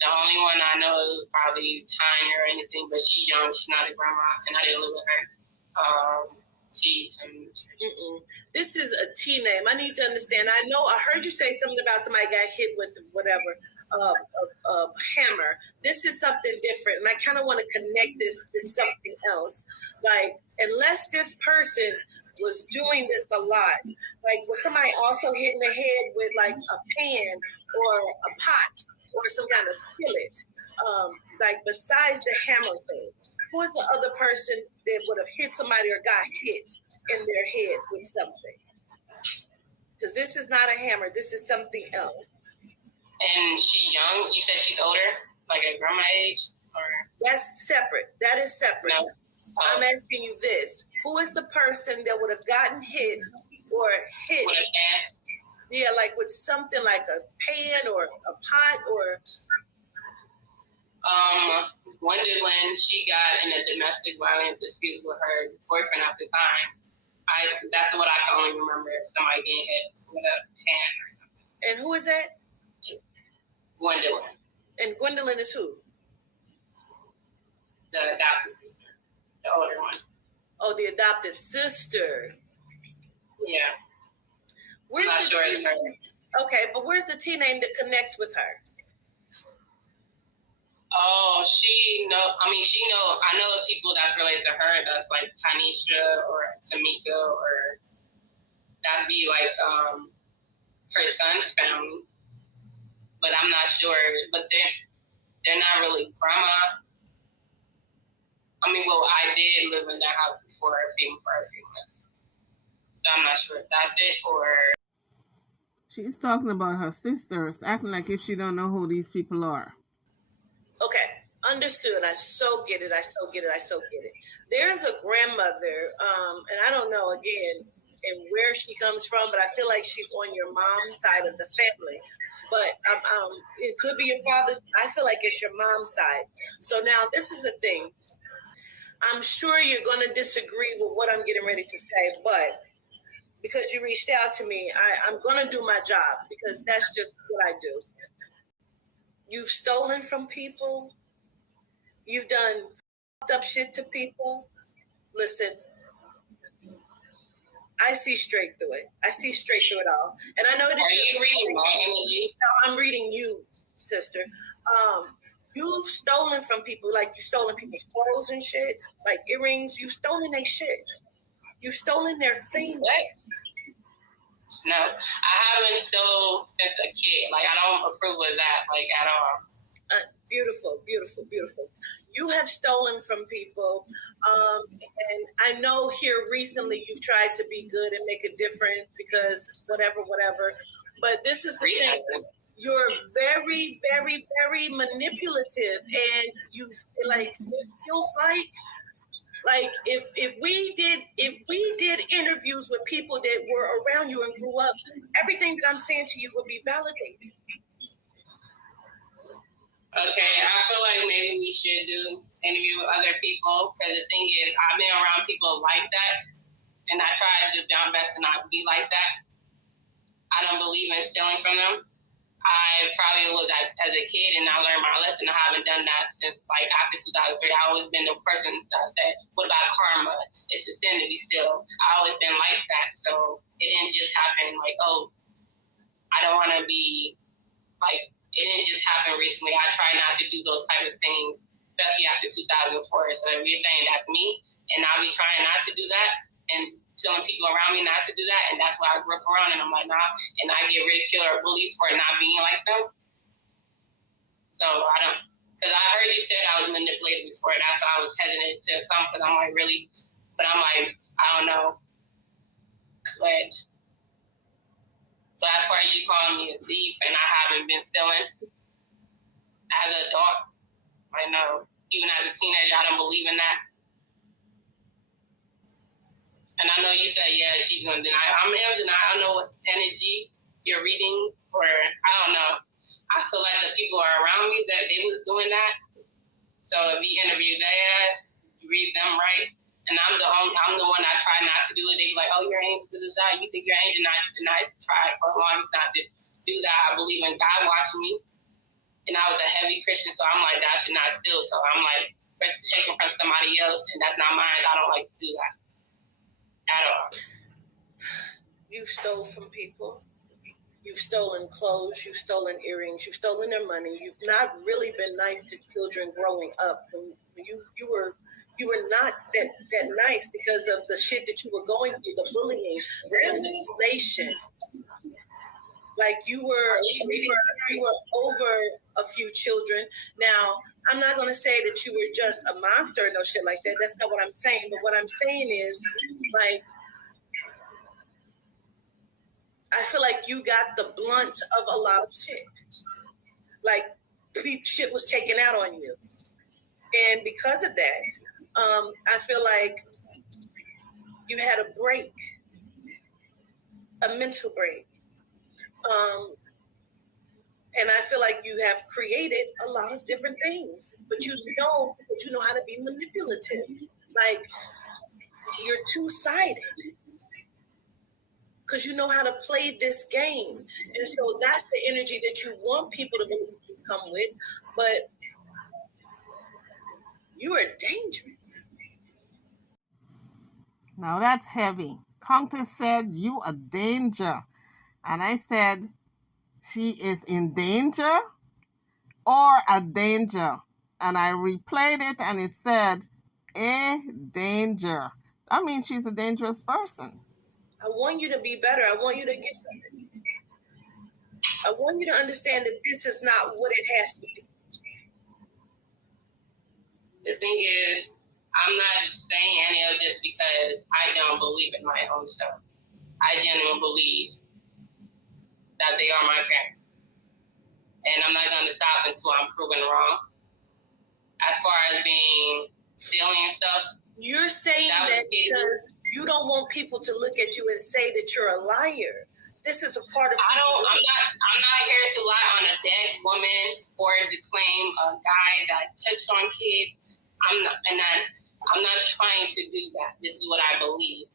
The only one I know is probably Tanya or anything, but she's young. She's not a grandma, and I didn't live with her. This is a T name. I need to understand. I heard you say something about somebody got hit with whatever, a hammer. This is something different, and I kind of want to connect this to something else. Like, unless this person was doing this a lot, like was somebody also hitting the head with like a pan or a pot or some kind of skillet, like besides the hammer thing, who is the other person that would have hit somebody or got hit in their head with something? Because this is not a hammer, this is something else. And she's young? You said she's older, like at grandma age? Or that's separate. That is separate. No. I'm asking you this. Who is the person that would have gotten hit or hit? With a pan? Yeah, like with something like a pan or a pot or... when she got in a domestic violence dispute with her boyfriend at the time, that's what I can only remember, somebody getting hit with a pan or something. And who is that? Gwendolyn. And Gwendolyn is who? The adopted sister, the older one. Oh, the adopted sister. Yeah. Where's I'm not sure it's her. Okay, but where's the T name that connects with her? Oh, I know people that's related to her, that's like Tanisha or Tamika, or that'd be like her son's family. But I'm not sure. But they're not really grandma. I did live in that house before for a few months. So I'm not sure if that's it or... She's talking about her sisters, acting like if she don't know who these people are. Okay, understood. I so get it. There's a grandmother, and I don't know, again, and where she comes from, but I feel like she's on your mom's side of the family. But it could be your father. I feel like it's your mom's side. So now this is the thing. I'm sure you're going to disagree with what I'm getting ready to say, but because you reached out to me, I'm going to do my job because that's just what I do. You've stolen from people. You've done fucked up shit to people. Listen, I see straight through it. I see straight through it all. And I know that you're reading my energy. No, I'm reading you, sister. You've stolen from people, like you've stolen people's clothes and shit, like earrings. You've stolen their shit. You've stolen their things. No, I haven't stole since a kid. Like, I don't approve of that, like, at all. Beautiful, beautiful, beautiful. You have stolen from people. And I know here recently you've tried to be good and make a difference because whatever. But this is the thing. You're very, very, very manipulative, and you like it feels like if we did interviews with people that were around you and grew up, everything that I'm saying to you would be validated. Okay, I feel like maybe we should do interview with other people because the thing is, I've been around people like that, and I try to do my best to not be like that. I don't believe in stealing from them. I probably was as a kid and I learned my lesson. I haven't done that since like after 2003. I've always been the person that said, what about karma? It's a sin to be still. I've always been like that. So it didn't just happen like, oh, I don't want to be like, it didn't just happen recently. I try not to do those type of things, especially after 2004. So if you're saying that's me, and I'll be trying not to do that and telling people around me not to do that, and that's why I grew up around, and I'm like, nah, and I get ridiculed or bullied for not being like them. So I don't, because I heard you said I was manipulated before, that's why I was hesitant to come, because I'm like, really, but I'm like, I don't know, but that's why you calling me a thief, and I haven't been stealing as an adult. I know, even as a teenager, I don't believe in that. And I know you said, yeah, she's going to deny. I'm in denial. I don't know what energy you're reading, or I don't know. I feel like the people are around me that they was doing that. So if you interview their ass, you read them right. And I'm the one that try not to do it. They be like, oh, you're an angel to die. You think you're an angel? And I tried for a long time not to do that. I believe in God watching me. And I was a heavy Christian, so I'm like, I should not steal. So I'm like, taking from somebody else, and that's not mine. I don't like to do that. At all. You stole from people. You've stolen clothes. You've stolen earrings. You've stolen their money. You've not really been nice to children growing up. You were not that nice because of the shit that you were going through, the bullying, the manipulation. Like you were over a few children. Now, I'm not going to say that you were just a monster or no shit like that. That's not what I'm saying. But what I'm saying is, like, I feel like you got the blunt of a lot of shit. Like, shit was taken out on you. And because of that, I feel like you had a break, a mental break. And I feel like you have created a lot of different things, but you know how to be manipulative. Like, you're two-sided because you know how to play this game. And so that's the energy that you want people to come with, but you are dangerous. Now that's heavy. Countess said, you a danger. And I said, she is in danger or a danger. And I replayed it and it said, a danger. That means she's a dangerous person. I want you to be better. I want you to get better. I want you to understand that this is not what it has to be. The thing is, I'm not saying any of this because I don't believe in my own self. I genuinely believe that they are my parents. And I'm not going to stop until I'm proven wrong. As far as being silly and stuff. You're saying that because you don't want people to look at you and say that you're a liar. This is a part of. I'm not here to lie on a dead woman or to claim a guy that touched on kids. I'm not trying to do that. This is what I believe.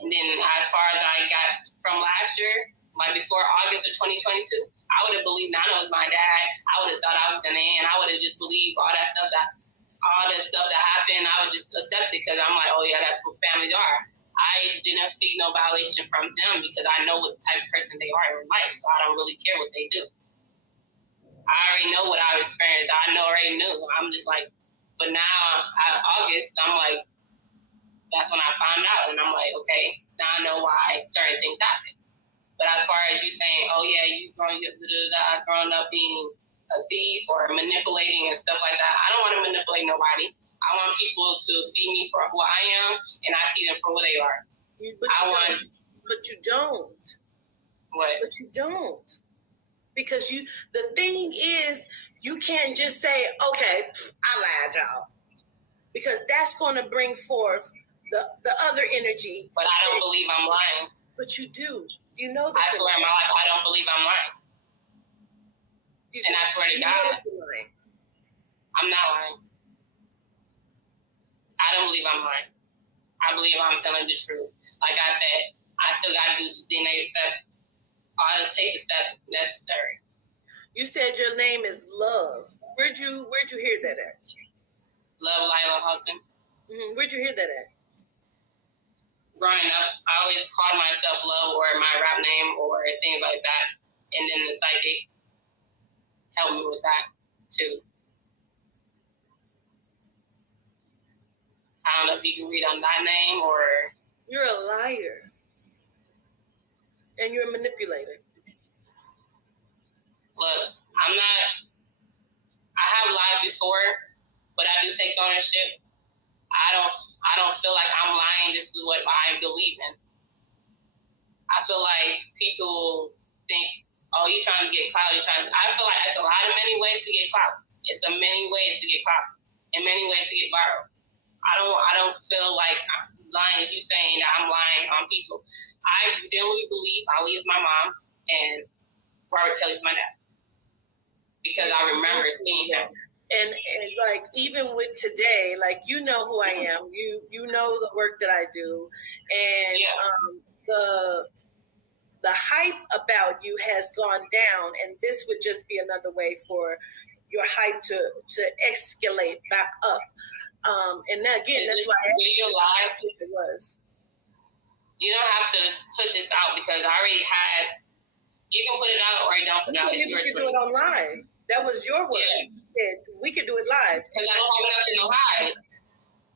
And then as far as I got from last year, like before August of 2022, I would have believed Nana was my dad. I would have thought I was gonna end. I would have just believed all the stuff that happened. I would just accept it because I'm like, oh yeah, that's what families are. I didn't see no violation from them because I know what type of person they are in life, so I don't really care what they do. I already know what I've experienced. I already knew. I'm just like, but now August, I'm like, that's when I found out, and I'm like, okay, now I know why certain things happen. But as far as you saying, oh yeah, you growing up being a thief or manipulating and stuff like that, I don't want to manipulate nobody. I want people to see me for who I am, and I see them for who they are. But you don't. What? But you don't. Because the thing is, you can't just say, okay, I lied, y'all. Because that's going to bring forth the other energy. But I don't believe I'm lying. But you do. You know that. I swear in my life, I don't believe I'm lying. And I swear to God, I'm not lying. I don't believe I'm lying. I believe I'm telling the truth. Like I said, I still got to do the DNA step. I'll take the step necessary. You said your name is Love. Where'd you hear that at? Love Lila Hudson. Mm-hmm. Where'd you hear that at? Growing up, I always called myself Love or my rap name or things like that. And then the psychic helped me with that too. I don't know if you can read on that name or... You're a liar. And you're a manipulator. Look, I have lied before, but I do take ownership. I don't feel like I'm lying. This is what I believe in. I feel like people think, oh, you're trying to get clout. I feel like there's a lot of many ways to get clout. It's a many ways to get clout and many ways to get viral. I don't feel like I'm lying if you saying that I'm lying on people. I genuinely believe Ali is my mom and Robert Kelly's my dad. Because I remember seeing him. And like even with today, like you know who I am. You know the work that I do. And the hype about you has gone down, and this would just be another way for your hype to escalate back up. And again, that's why video live it was. You don't have to put this out because I already had. You can put it out or you don't put it out. You can do it on live. That was your word. Yeah. We could do it live. Because I don't have nothing to hide.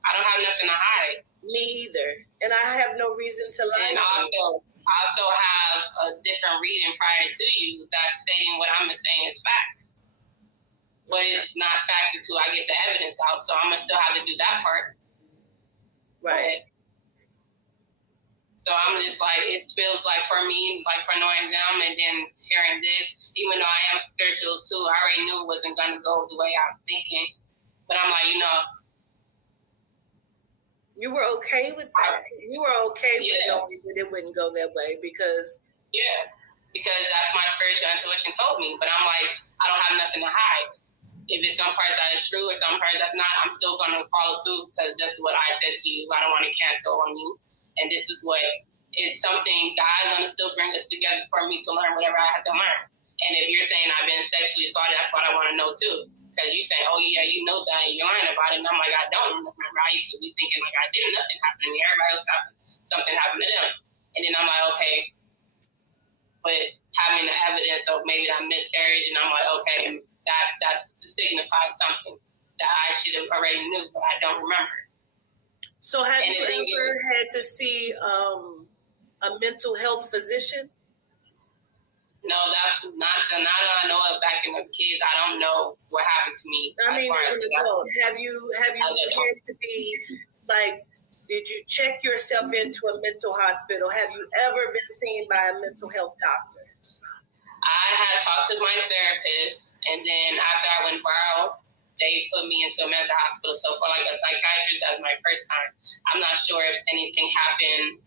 I don't have nothing to hide. Me either. And I have no reason to lie. And I also have a different reading prior to you that's stating what I'm saying is facts. But it's not fact until I get the evidence out. So I'm going to still have to do that part. Right. So I'm just like, it feels like for me, like for knowing them and then hearing this, even though I am spiritual too, I already knew it wasn't going to go the way I was thinking. But I'm like, you were okay with that. You were okay with knowing that it wouldn't go that way because... Yeah, because that's my spiritual intuition told me. But I'm like, I don't have nothing to hide. If it's some part that is true or some part that's not, I'm still going to follow through because that's what I said to you. I don't want to cancel on you. And this is what it's something God's going to still bring us together for me to learn whatever I have to learn. And if you're saying I've been sexually assaulted, that's what I want to know too. Because you say, oh yeah, you know that, and you're lying about it. And I'm like, I don't remember. I used to be thinking like I didn't, nothing happened to me. Everybody else happened, something happened to them. And then I'm like, okay, but having the evidence of maybe that miscarriage, and I'm like, okay, that's signifies something that I should have already knew, but I don't remember. So have you ever had to see a mental health physician? No, that's not that I know of. Back in the kids, I don't know what happened to me. I mean, as an adult, have you had to be like? Did you check yourself into a mental hospital? Have you ever been seen by a mental health doctor? I had talked to my therapist, and then after I went viral, they put me into a mental hospital. So for like a psychiatrist, that was my first time. I'm not sure if anything happened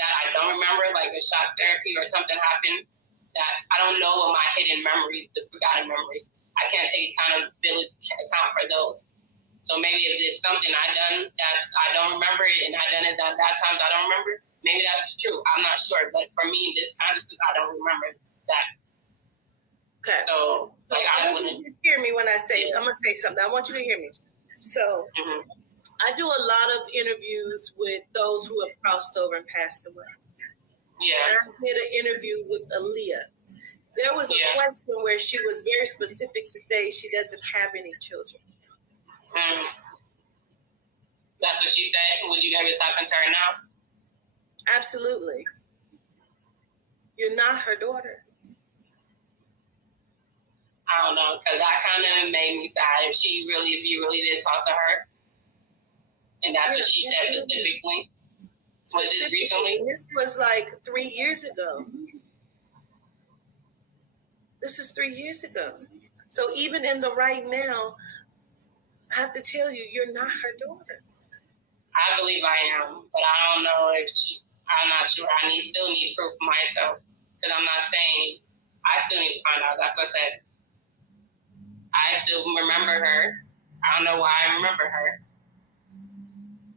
that I don't remember, like a shock therapy or something happened. That I don't know what my hidden memories, the forgotten memories. I can't take account for those. So maybe if there's something I done that I don't remember it, and I done it that times I don't remember, maybe that's true. I'm not sure. But for me, this consciousness, I don't remember that. Okay. So like I want you to hear me when I say I'm gonna say something. I want you to hear me. So I do a lot of interviews with those who have crossed over and passed away. Yeah. I did an interview with Aaliyah. There was a question where she was very specific to say she doesn't have any children. That's what she said. Would you ever talk to her now? Absolutely. You're not her daughter. I don't know, because that kind of made me sad. If you really did talk to her, and that's what she said specifically. Was this recently? This was like 3 years ago. This is 3 years ago. So even in the right now, I have to tell you, you're not her daughter. I believe I am, but I don't know if I'm not sure. I still need proof for myself, because I'm not saying, I still need to find out. That's what I said. I still remember her. I don't know why I remember her.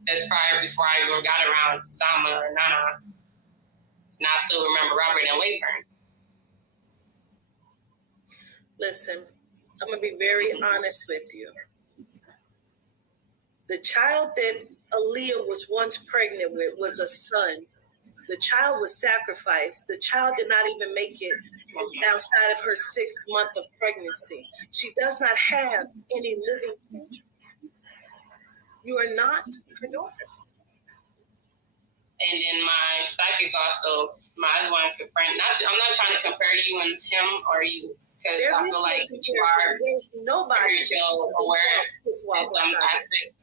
That's prior before I even got around Sama or Nana. And I still remember Robert and Wayburn. Listen, I'm going to be very honest with you. The child that Aaliyah was once pregnant with was a son. The child was sacrificed. The child did not even make it outside of her 6th month of pregnancy. She does not have any living children. You are not her daughter. And then my psychic also, my one confirmed. I'm not trying to compare you and him or you, because I feel like you are spiritual aware in some aspects.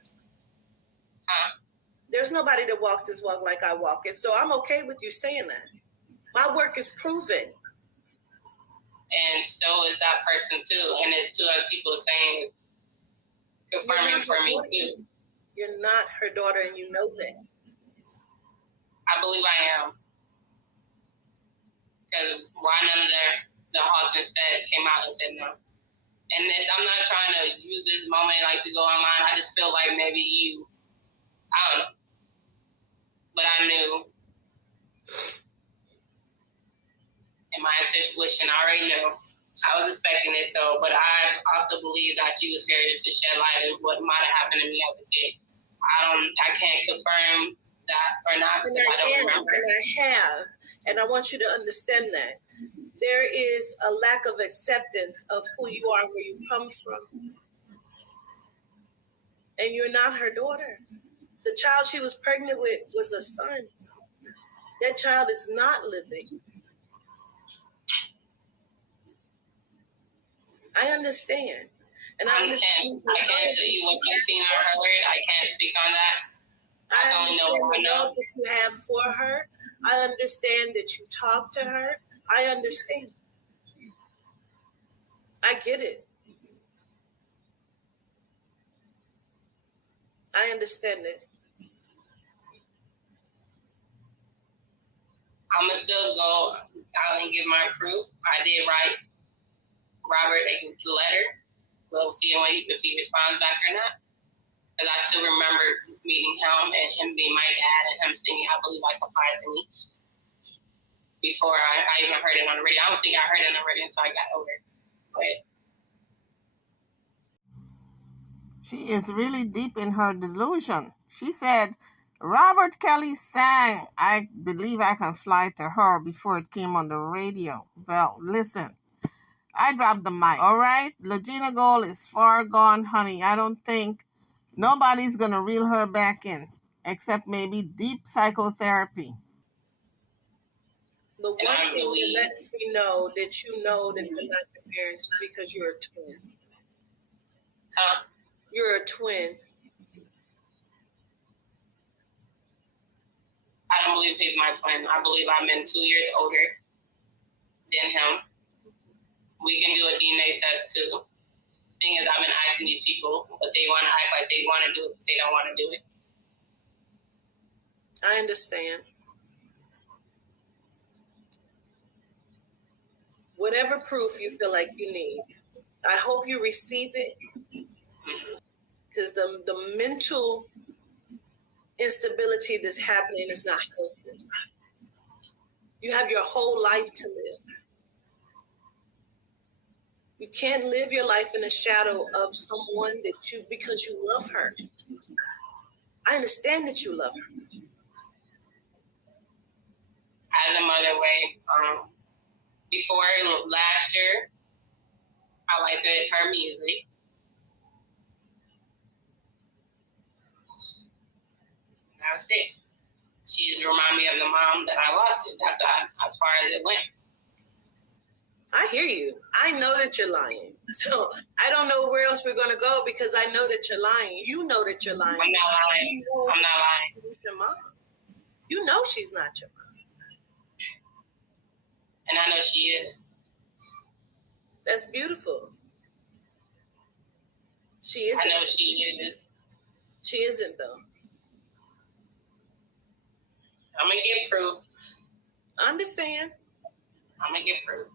There's nobody that walks this walk like I walk it, so I'm okay with you saying that. My work is proven. And so is that person too, and it's 2 other people saying, confirming for me too. You're not her daughter, and you know that. I believe I am. Because why none of the Halton came out and said no. And I'm not trying to use this moment like to go online. I just feel like maybe you, I don't know. But I knew. And my intuition, I already knew. I was expecting it, but I also believe that you was here to shed light on what might have happened to me as a kid. I can't confirm that or not because I don't remember. And I have, and I want you to understand that. There is a lack of acceptance of who you are, where you come from. And you're not her daughter. The child she was pregnant with was a son. That child is not living. I understand. And I understand. I can't tell you what you've seen or heard. I can't speak on that. I understand the love that you have for her. I understand that you talk to her. I understand. I get it. I understand it. I'm going to still go out and give my proof. I did write Robert a letter. We'll see if he responds back or not. Because I still remember meeting him and him being my dad and him singing I Believe I Can Fly to Me. before I even heard it on the radio. I don't think I heard it on the radio until I got older. But she is really deep in her delusion. She said, Robert Kelly sang I Believe I Can Fly to her before it came on the radio. Well, listen, I dropped the mic, all right? Lagena Gold is far gone, honey. I don't think nobody's going to reel her back in, except maybe deep psychotherapy. But one thing that lets me know that you know that you're not your parents because you're a twin. Huh? You're a twin. I don't believe he's my twin. I believe I'm 2 years older than him. We can do a DNA test too. Thing is, I've been asking these people, but they want to act like they want to do it. They don't want to do it. I understand. Whatever proof you feel like you need, I hope you receive it, because the mental instability that's happening is not healthy. You have your whole life to live. You can't live your life in the shadow of someone that you, because you love her. I understand that you love her. As a mother way, before last year, I liked her music. That was it. She just reminded me of the mom that I lost it. That's as far as it went. I hear you. I know that you're lying. So I don't know where else we're going to go, because I know that you're lying. You know that you're lying. I'm not lying. I'm not lying. Your mom. You know she's not your mom. And I know she is. That's beautiful. She isn't. I know she is. She isn't, though. I'm going to get proof. I understand. I'm going to get proof.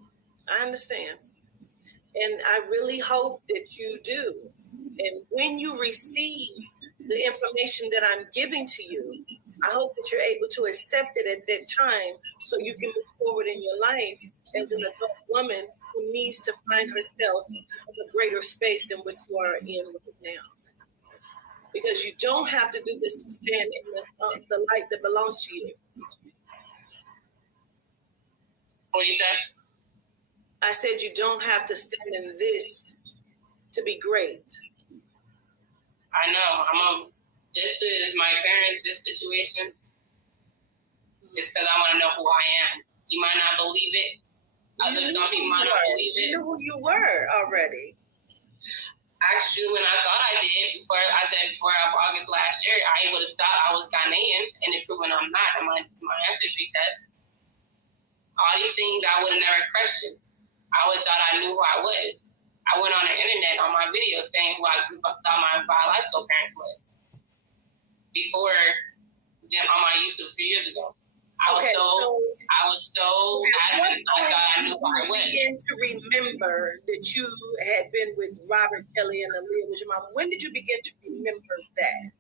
I understand. And I really hope that you do. And when you receive the information that I'm giving to you, I hope that you're able to accept it at that time so you can move forward in your life as an adult woman who needs to find herself in a greater space than what you are in right now. Because you don't have to do this to stand in the light that belongs to you. What do you say? I said you don't have to stand in this to be great. I know. This is my parents, this situation. It's because I want to know who I am. You might not believe it. Some people might not believe it. You knew who you were already. Actually, when I thought I did, before August last year, I would have thought I was Ghanaian, and it proven I'm not in my ancestry test. All these things I would have never questioned. I would have thought I knew who I was. I went on the internet on my video saying who I thought my biological parent was. Before them on my YouTube 3 years ago. I was so adamant. I thought I knew who I was. Begin to remember that you had been with Robert Kelly and Aaliyah was your mama. When did you begin to remember that?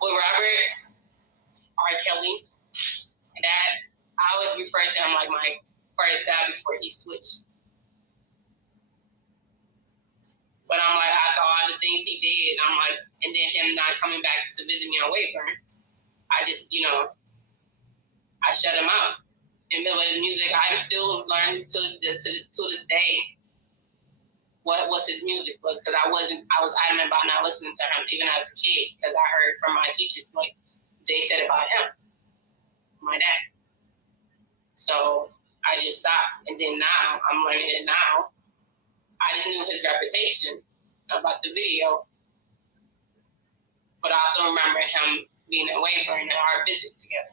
With Robert R. Kelly, that I always refer to him like my first dad before he switched. But I'm like, after all the things he did, I'm like, and then him not coming back to visit me on Wayburn, I just, I shut him out. And with his music, I'm still learning to this day what his music was, because I was adamant about not listening to him even as a kid, because I heard from my teachers what they said about him, my dad. So I just stopped. And then now, I'm learning it now. I just knew his reputation about the video, but I also remember him being in Wayburn and our visits together.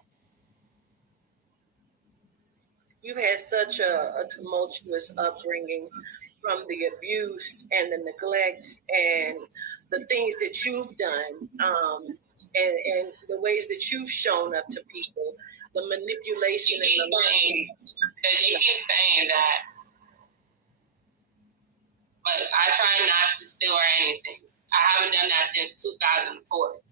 You've had such a tumultuous upbringing, from the abuse and the neglect and the things that you've done, and the ways that you've shown up to people, the manipulation and the lying. You keep saying that. But I try not to steal or anything. I haven't done that since 2004.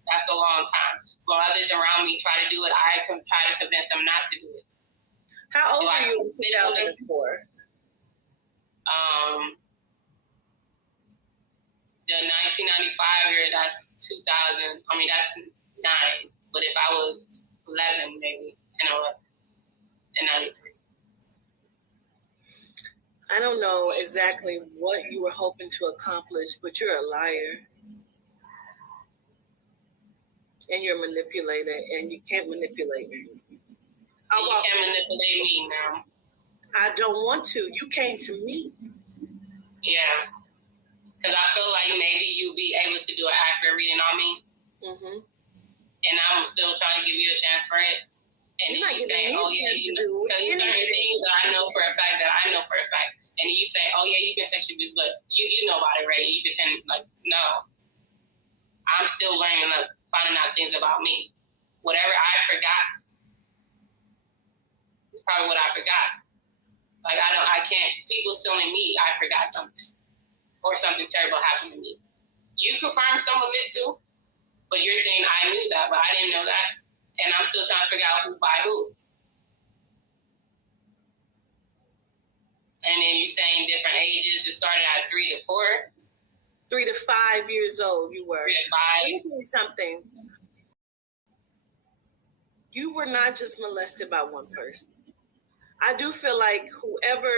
That's a long time. When others around me try to do it, I can try to convince them not to do it. How old were you in 2004? The 1995 year, that's 2000. I mean, that's 9. But if I was 11, maybe 10 or 11, in 93. I don't know exactly what you were hoping to accomplish, but you're a liar. And you're a manipulator, and you can't manipulate me. You can't manipulate me now. I don't want to. You came to me. Yeah. Because I feel like maybe you'll be able to do an accurate reading on me. Mm-hmm. And I'm still trying to give you a chance for it. And you're then you say, oh, yeah, you know, because there's certain things that I know for a fact that I know for a fact. And then you say, oh, yeah, you've been sexually abused, but you know about it, right? And you pretend like, no. I'm still learning and finding out things about me. Whatever I forgot, it's probably what I forgot. Like, I can't, people telling me I forgot something. Or something terrible happened to me. You confirmed some of it too, but you're saying I knew that, but I didn't know that. And I'm still trying to figure out who by who. And then you're saying different ages. It started at 3 to 4. 3 to 5 years old you were. 3 to 5. Let me tell you something. You were not just molested by one person. I do feel like whoever,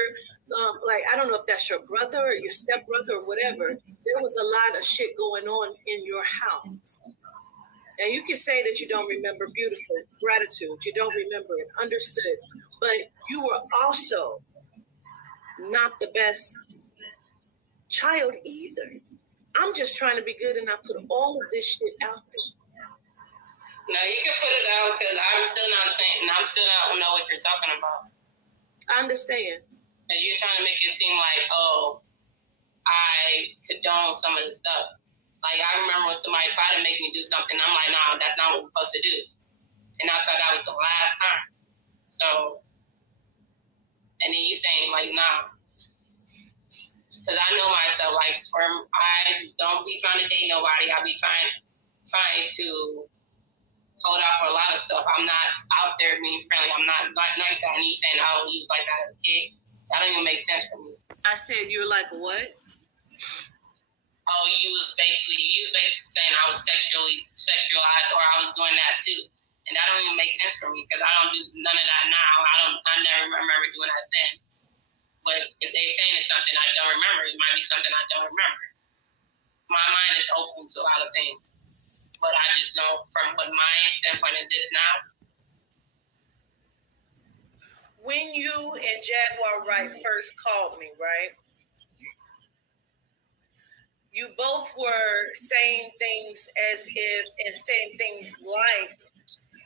like, I don't know if that's your brother or your stepbrother or whatever, there was a lot of shit going on in your house. And you can say that you don't remember beautiful gratitude, you don't remember it, understood, but you were also not the best child either. I'm just trying to be good, and I put all of this shit out there. No, you can put it out because I'm still not saying, and I'm still don't know what you're talking about. I understand. And you're trying to make it seem like, oh, I condone some of the stuff. Like, I remember when somebody tried to make me do something, I'm like, no, that's not what we're supposed to do. And I thought that was the last time. So, and then you saying, like, nah. Because I know myself, like, I don't be trying to date nobody. I be trying to hold out for a lot of stuff. I'm not out there being friendly. I'm not like that. And you saying, oh, you was like that as a kid. That don't even make sense for me. I said, you were like, what? Oh, you was basically saying I was sexualized, or I was doing that too. And that don't even make sense for me because I don't do none of that now. I never remember doing that then. But if they're saying it's something I don't remember, it might be something I don't remember. My mind is open to a lot of things. But I just know from what my standpoint is this now. When you and Jaguar Wright first called me, right? You both were saying things as if, and saying things like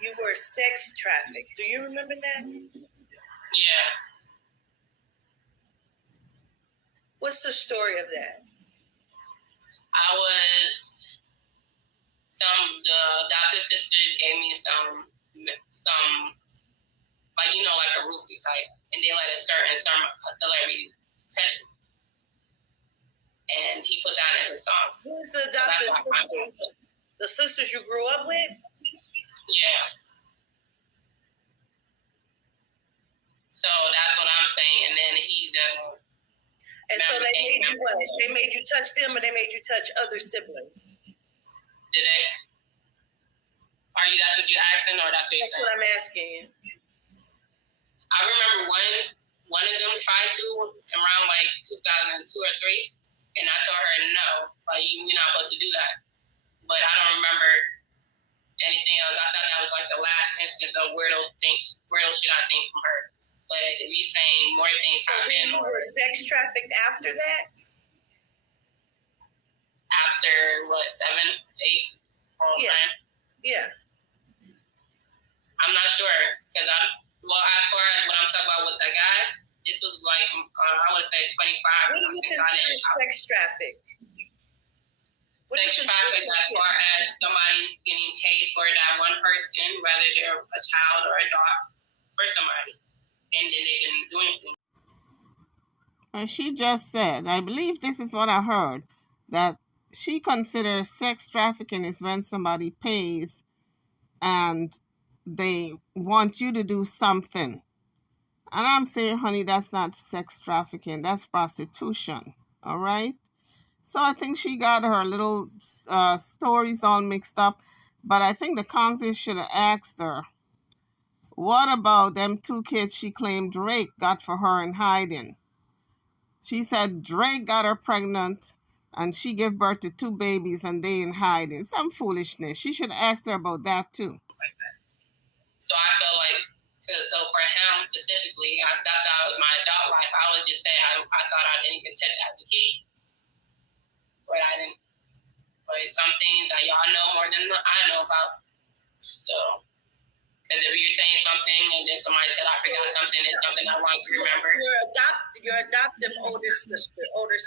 you were sex trafficked. Do you remember that? Yeah. What's the story of that? The doctor's sister gave me some, like, you know, like a roofie type, and they let a celebrity touch me. And he put that in his songs. Who's the doctor's sister? The sisters you grew up with? Yeah. So that's what I'm saying. And then and so they made you what? They made you touch them, or they made you touch other siblings? Did they? That's what you're asking, or that's what you're saying? That's what I'm asking you. I remember one of them tried to around like 2002 or 3, and I told her no, like we're not supposed to do that. But I don't remember anything else. I thought that was like the last instance of weirdo shit I seen from her. But if you're saying more things happened, you were sex trafficked after that? After what, 7, 8, or 9? Yeah. I'm not sure because as far as what I'm talking about with that guy, this was like I would say 25. What do you consider sex trafficked? Sex trafficked as far as somebody getting paid for that one person, whether they're a child or a dog, for somebody, and then they didn't do anything. And she just said, I believe this is what I heard, that she considers sex trafficking is when somebody pays and they want you to do something And I'm saying, honey, that's not sex trafficking. That's prostitution. All right? So I think she got her little stories all mixed up. But I think the Congress should have asked her, what about them 2 kids she claimed Drake got for her in hiding? She said Drake got her pregnant and she gave birth to 2 babies and they in hiding. Some foolishness. She should ask her about that too. So I feel like, so for him specifically, I thought that was my adult life. I would just say I thought I didn't get touched as a kid. But I didn't. But it's some things that y'all know more than I know about. So, because if you're saying something and then somebody said I forgot something, it's something I want to remember. Your adoptive older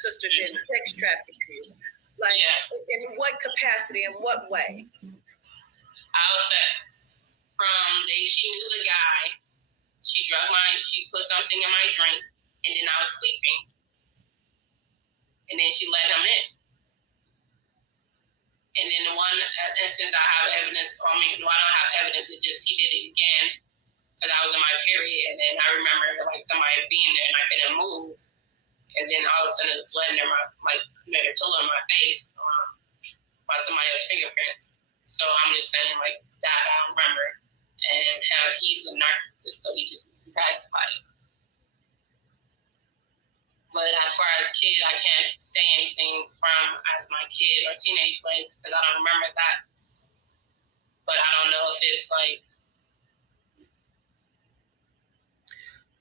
sister did sex traffic you. Like, in what capacity, in what way? I was set from she knew the guy. She put something in my drink, and then I was sleeping. And then she let him in. And then the one instance I have evidence, I don't have evidence, it's just he did it again because I was in my period. And then I remember like somebody being there and I couldn't move. And then all of a sudden it was blood in their pillow in my face by somebody else's fingerprints. So I'm just saying like that I don't remember. And how he's a narcissist, so he just brags about it. But as far as kid, I can't say anything from as my kid or teenage ways because I don't remember that. But I don't know if it's like.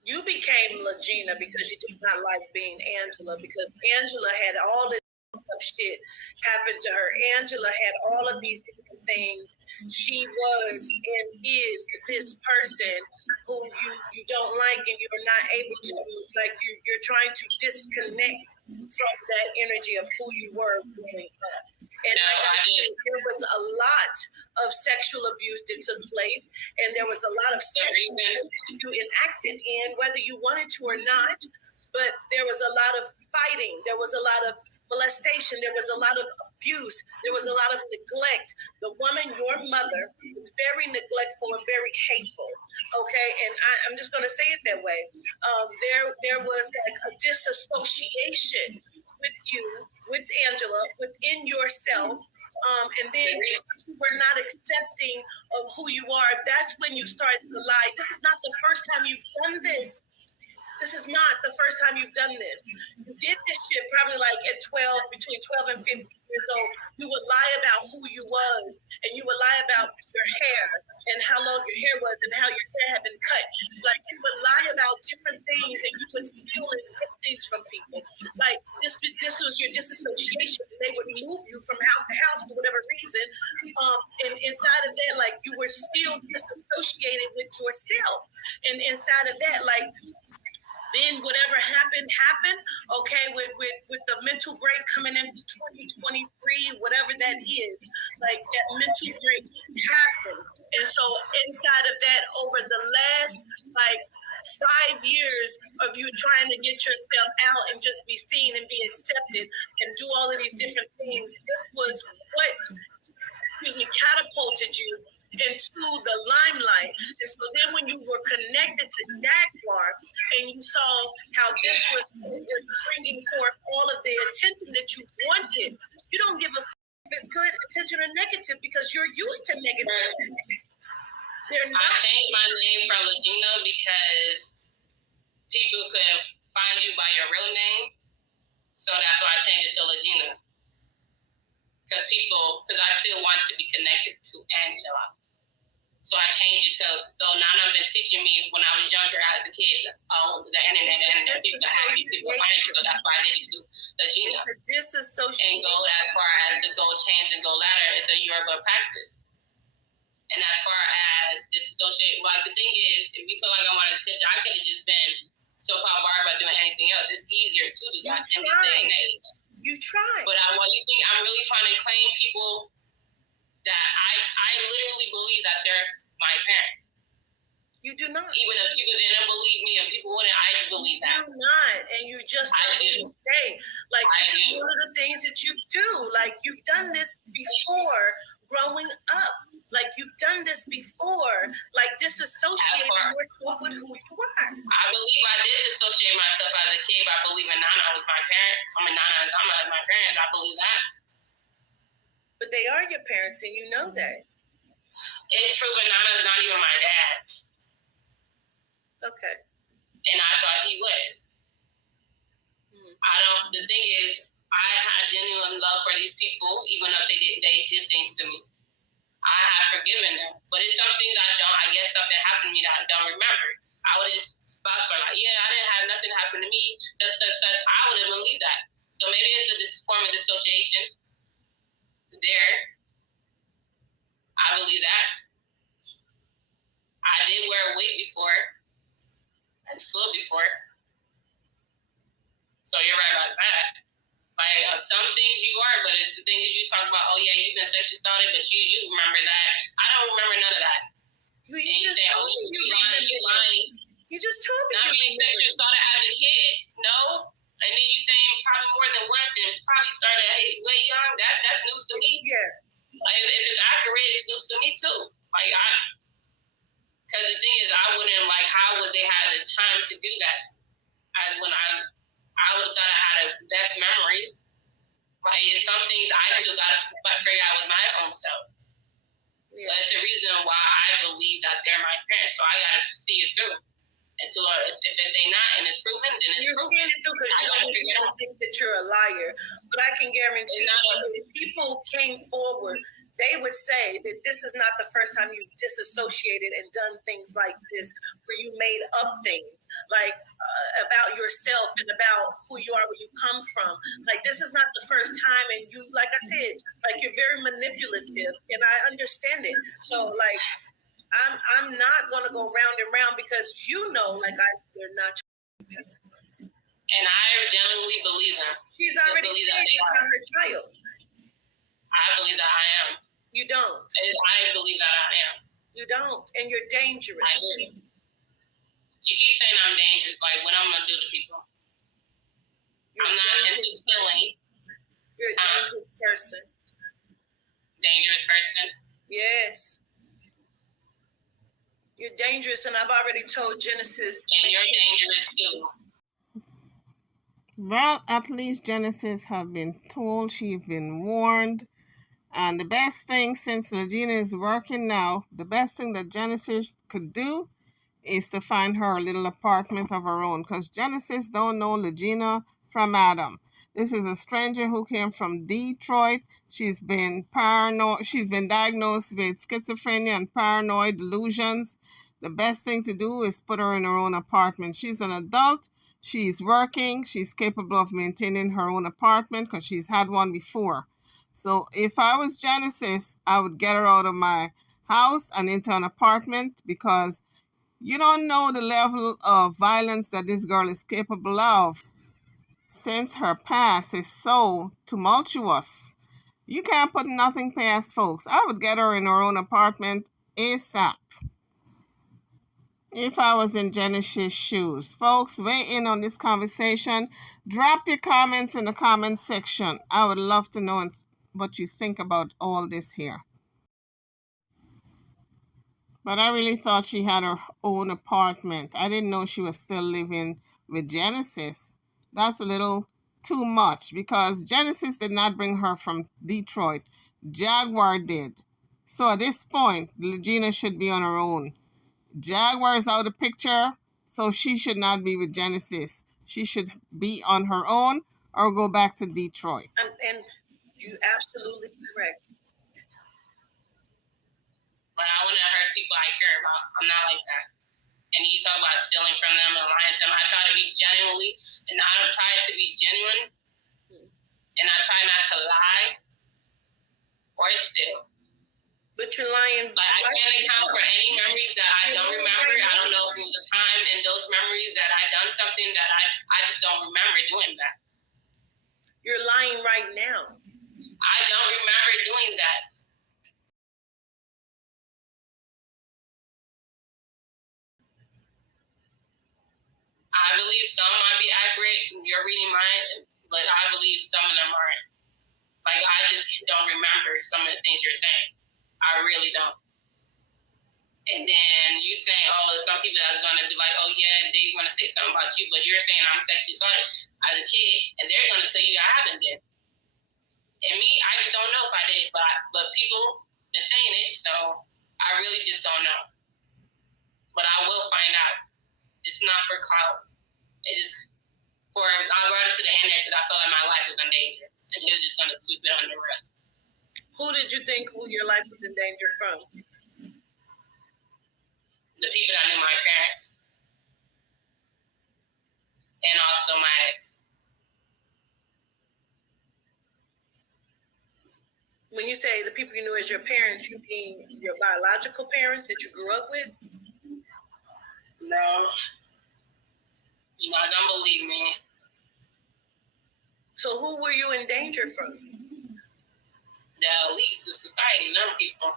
You became Lagena because you did not like being Angela because Angela had all this shit happen to her. Angela had all of these different things. She was and is this person who you don't like and you're not able to, like you're trying to disconnect from that energy of who you were growing up. And like I said, there was a lot of sexual abuse that took place, and there was a lot of sexual abuse you enacted in, whether you wanted to or not. But there was a lot of fighting. There was a lot of molestation. There was a lot of abuse. There was a lot of neglect. The woman, your mother, was very neglectful and very hateful. Okay, and I'm just going to say it that way. There was like a disassociation with you, with Angela, within yourself. And then you were not accepting of who you are. That's when you started to lie. This is not the first time you've done this. This is not the first time you've done this. You did this shit probably like at between 12 and 15 years old. You would lie about who you was, and you would lie about your hair and how long your hair was and how your hair had been cut. Like, you would lie about different things, and you would steal and get things from people. Like, this was your disassociation. They would move you from house to house for whatever reason. And inside of that, like, you were still disassociated with yourself. And inside of that, like, then whatever happened, okay, with the mental break coming in 2023, whatever that is, like that mental break happened. And so inside of that, over the last like 5 years of you trying to get yourself out and just be seen and be accepted and do all of these different things, this was what catapulted you into the limelight. And so then when you were connected to Jaguar and you saw how this was bringing forth all of the attention that you wanted, you don't give a if it's good attention or negative because you're used to negative. They're not. I changed my name from Lagena because people could find you by your real name. So that's why I changed it to Lagena. Because I still want to be connected to Angela. So I changed it so now they've been teaching me when I was younger as a kid, the internet and people find you. So that's why I did it to Lagena. It's a disassociation. And go as far as the gold chains and gold ladder is a Yoruba practice. And as far as disassociate, like the thing is, if you feel like I want attention, I could have just been so far worried about doing anything else. It's easier to do that in this day and age. You try. But you think I'm really trying to claim people that I literally believe that they're my parents. You do not. Even if people didn't believe me, and people wouldn't, I believe that. You do not, and you just say like this is one of the things that you do. Like you've done this before growing up. Like, you've done this before, like disassociating yourself with who you are. I believe I did dissociate myself as a kid. I believe in Nana was my parent. Nana and Zama as my parents. I believe that. But they are your parents, and you know that. It's proven Nana's not even my dad. Okay. And I thought he was. The thing is, I had genuine love for these people, even though they did things to me. I have forgiven them. But it's something that I guess something happened to me that I don't remember. I would just vouch for like, yeah, I didn't have nothing happen to me, such. I wouldn't believe that. So maybe it's a form of dissociation there. I believe that. I did wear a wig before. At school before. So you're right about that. Like, some things you are, but it's the thing that you talk about, oh yeah, you've been sexually assaulted, but you remember that. I don't remember none of that. You just told me you lying. You just told me not being sexually assaulted as a kid, no. And then you saying probably more than once and probably started way young. That's news to me. Yeah. Like, if it's accurate, it's news to me too. Like, because the thing is, I wouldn't, like, how would they have the time to do that? When I would have thought I had the best memories. Like, it's some things I still got to figure out with my own self. Yeah. But it's the reason why I believe that they're my parents. So I got to see it through. Until if they're not and it's proven, then it's you're proven. You're seeing it through because you don't think that you're a liar. But I can guarantee you, if people came forward, they would say that this is not the first time you've disassociated and done things like this, where you made up things like about yourself and about who you are, where you come from. Like, this is not the first time, and you, like I said, like, you're very manipulative, and I understand it. So, like, I'm not gonna go round and round because you're not. And I genuinely believe them. She's already said she's not her child. I believe that I am. You don't. I believe that I am. You don't, and you're dangerous. I do. You keep saying I'm dangerous. Like, what I'm gonna do to people? I'm not into stealing. You're a dangerous person. Dangerous person. Yes. You're dangerous, and I've already told Genesis. And you're dangerous too. Well, at least Genesis have been told, she's been warned. And the best thing, since Lagena is working now, the best thing that Genesis could do is to find her a little apartment of her own. Because Genesis don't know Lagena from Adam. This is a stranger who came from Detroit. She's been paranoid. She's been diagnosed with schizophrenia and paranoid delusions. The best thing to do is put her in her own apartment. She's an adult. She's working. She's capable of maintaining her own apartment because she's had one before. So if I was Genesis, I would get her out of my house and into an apartment, because you don't know the level of violence that this girl is capable of. Since her past is so tumultuous, you can't put nothing past folks. I would get her in her own apartment ASAP if I was in Genesis' shoes. Folks, weigh in on this conversation. Drop your comments in the comment section. I would love to know what you think about all this here. But I really thought she had her own apartment. I didn't know she was still living with Genesis. That's a little too much, because Genesis did not bring her from Detroit. Jaguar did. So at this point, Lagena should be on her own. Jaguar is out of the picture, so she should not be with Genesis. She should be on her own or go back to Detroit. And you're absolutely correct. But I wouldn't hurt people I care about. I'm not like that. And you talk about stealing from them and lying to them. I try to be genuinely, and I don't try to be genuine, and I try not to lie or steal. But you're lying. Like, I can't account for any memories that I don't remember. I don't know if it was a time in those memories that I done something that I just don't remember doing that. You're lying right now. I don't remember doing that. I believe some might be accurate. You're reading mine, but I believe some of them aren't. Like, I just don't remember some of the things you're saying. I really don't. And then you say, oh, some people are going to be like, oh, yeah, they want to say something about you, but you're saying I'm sexually assaulted as a kid, and they're going to tell you I haven't been. And me, I just don't know if I did, but people been saying it, so I really just don't know. But I will find out. It's not for clout. It is for, I brought it to the internet because I felt like my life was in danger, and he was just going to sweep it under the rug. Who did you think your life was in danger from? The people that knew my parents, and also my ex. When you say the people you knew as your parents, you mean your biological parents that you grew up with? No. You're not going to believe me. So who were you in danger from? The elites, the society, them people.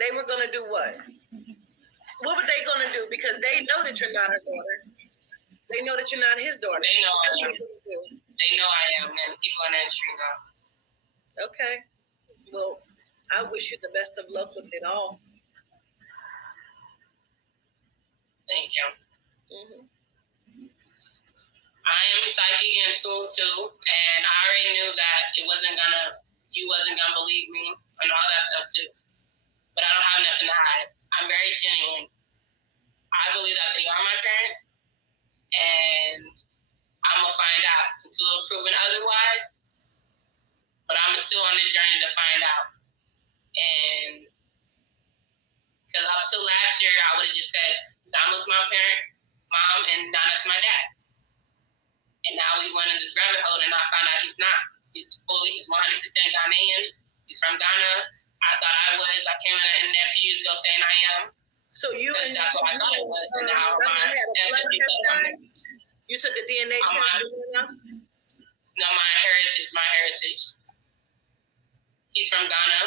They were going to do what? What were they going to do? Because they know that you're not her daughter. They know that you're not his daughter. They know I am. They know I am, and people in the industry know. Okay. Well, I wish you the best of luck with it all. Thank you. Mm-hmm. I am psychic and tuned too, and I already knew that you wasn't gonna believe me and all that stuff too. But I don't have nothing to hide. I'm very genuine. I believe that they are my parents, and I'm gonna find out until proven otherwise. But I'm still on this journey to find out. And because up till last year, I would have just said Donald's my mom, and Donna's my dad. And now we went in this rabbit hole, and I found out he's not. He's 100% Ghanaian. He's from Ghana. I thought I was. I came in there a few years ago saying I am. So you and that's what I thought it was. And now you took a DNA test? No, my heritage. He's from Ghana,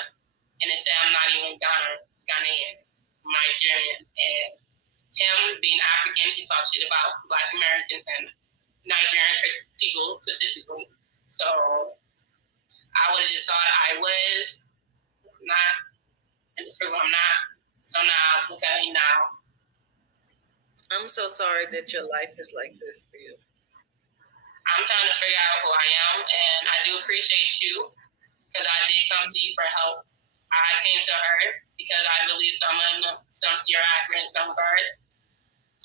and instead I'm not even Ghanaian, Nigerian. And him being African, he talks shit about Black Americans and Nigerian people specifically. So I would have just thought I was not, and it's true I'm not. So now, okay, now. I'm so sorry that your life is like this for you. I'm trying to figure out who I am, and I do appreciate you, because I did come to you for help. I came to her because I believe you're accurate in some regards.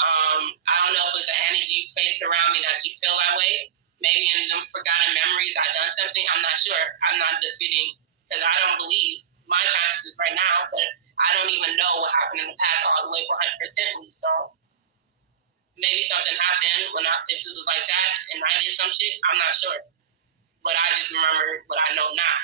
I don't know if it's an energy placed around me that you feel that way. Maybe in them forgotten memories I done something. I'm not sure. I'm not defeating, because I don't believe my consciousness right now, but I don't even know what happened in the past all the way 100%. So maybe something happened if it was like that and I did some shit. I'm not sure. But I just remember what I know now.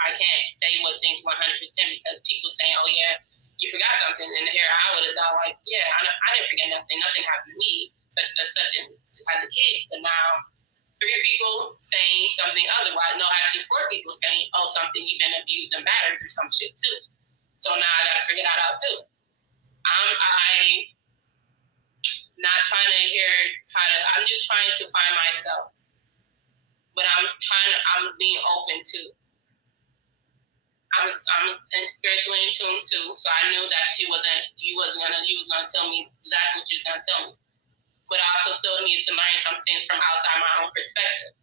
I can't say what things 100% because people saying, oh yeah, you forgot something. And here I would have thought like, yeah, I didn't forget nothing. Nothing happened to me, such as a kid. But now 3 people saying something otherwise. No, actually 4 people saying, oh, something you've been abused and battered or some shit too. So now I got to figure that out too. I'm not trying to I'm just trying to find myself. But I'm being open too. I'm spiritually in tune too, so I knew that you was gonna tell me exactly what you was gonna tell me. But I also still need to learn some things from outside my own perspective.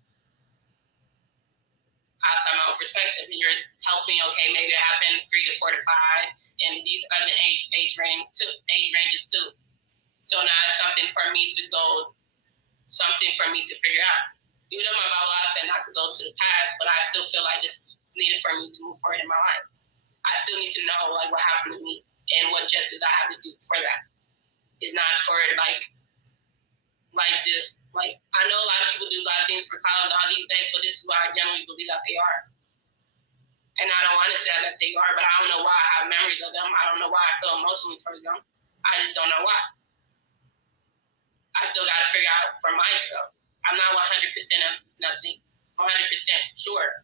And you're helping, okay, maybe it happened 3 to 4 to 5, and these other age ranges too. So now it's something for me to figure out. Even though my Bible said not to go to the past, but I still feel like this is needed for me to move forward in my life. I still need to know like what happened to me and what justice I have to do for that. It's not for like this. Like I know a lot of people do a lot of things for college all these days, but this is what I generally believe that they are. And I don't want to say that they are, but I don't know why I have memories of them. I don't know why I feel emotionally towards them. I just don't know why. I still got to figure out for myself. I'm not 100% of nothing, 100% sure.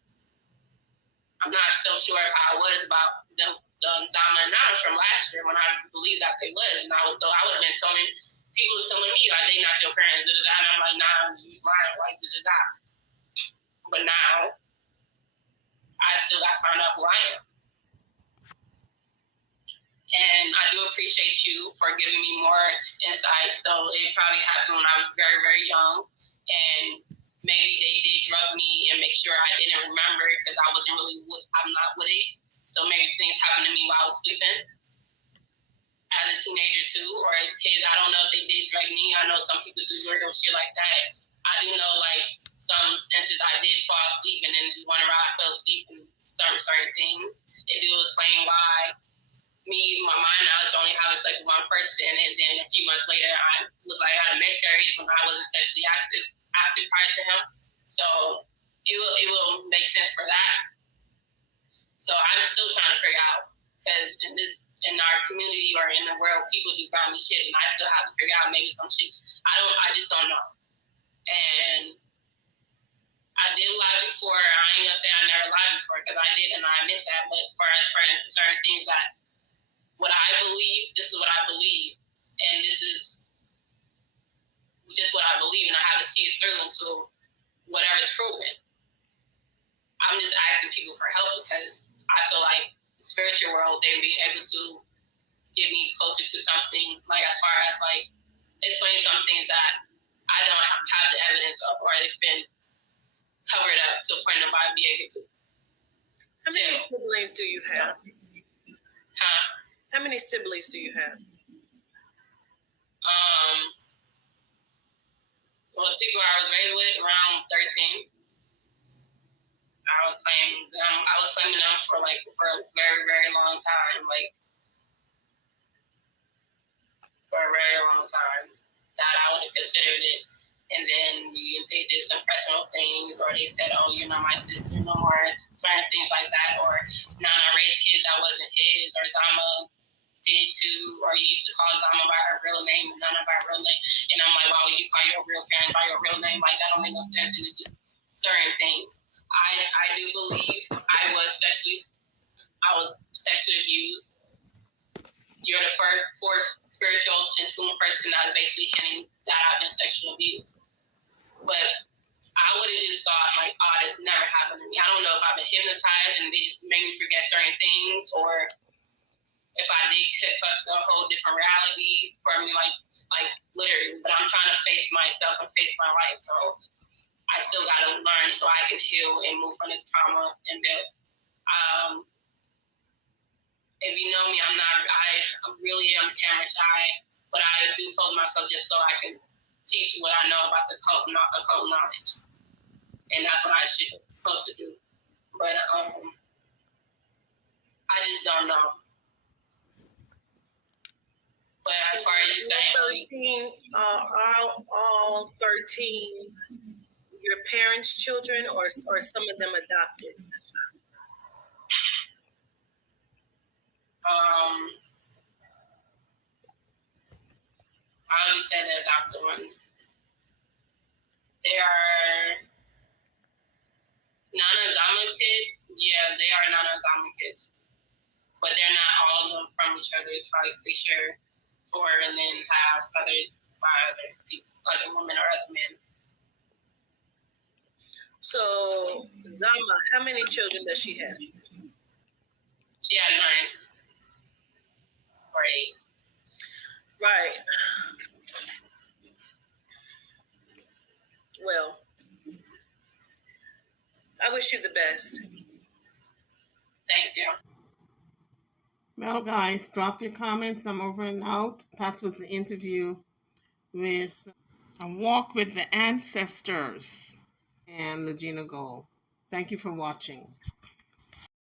I'm not so sure if I was about the Zama and Nas from last year when I believed that they was. And I would have been telling people telling me, are they not your parents? And I'm like, nah, you lying, like, But now, I still got to find out who I am. And I do appreciate you for giving me more insight. So it probably happened when I was very, very young. And maybe they did drug me and make sure I didn't remember because I wasn't really, I'm not with it. So maybe things happened to me while I was sleeping as a teenager too, or kids. I don't know if they did drug me. I know some people do weirdo shit like that. I do know like some instances I did fall asleep and then just whenever I fell asleep and certain things, it do explain why my knowledge only having sex with one person, and then a few months later, I looked like I had a miscarriage when I wasn't sexually active prior to him. So it will make sense for that. So I'm still trying to figure out because in our community or in the world, people do grimy shit, and I still have to figure out maybe some shit. I just don't know. And I did lie before. I ain't gonna say I never lied before because I did, and I admit that. But for certain things that what I believe, this is what I believe, and this is just what I believe, and I have to see it through until whatever is proven. I'm just asking people for help because I feel like the spiritual world, they would be able to get me closer to something, like as far as like explain some things that I don't have the evidence of, or they've been covered up to a point nobody be able to. How many siblings do you have? Huh? How many siblings do you have? Well, the people I was raised with, around 13. I was claiming them for a very, very long time, for a very long time, that I would have considered it. And then they did some personal things, or they said, "Oh, you're not my sister no more," certain things like that, or Nana raised kids that wasn't his, or Zama did too, or you used to call Zama by her real name and Nana by her real name. And I'm like, why would you call your real parents by your real name? Like, that don't make no sense. And it's just certain things. I do believe I was sexually abused. You're the fourth spiritual and human person that's basically hinting that I've been sexually abused. But I would have just thought, like, oh, this never happened to me. I don't know if I've been hypnotized and they just made me forget certain things, or if I did cook up a whole different reality for me, like literally. But I'm trying to face myself and face my life, so I still got to learn so I can heal and move from this trauma and build. If you know me, I really am camera shy, but I do pose myself just so I can teach what I know about the occult knowledge. And that's what I should supposed to do. But I just don't know. But as far as you saying, 13, all 13 your parents' children, or some of them adopted? I already said the adopted ones. They are non-Zama kids. Yeah, they are non-Zama kids. But they're not all of them from each other. It's probably Fisher, 4, and then have others by other people, other women or other men. So, Zama, how many children does she have? She had 9 or 8. Right. Well, I wish you the best. Thank you. Well, guys, drop your comments. I'm over and out. That was the interview with A Walk with the Ancestors and Lagena Gold. Thank you for watching.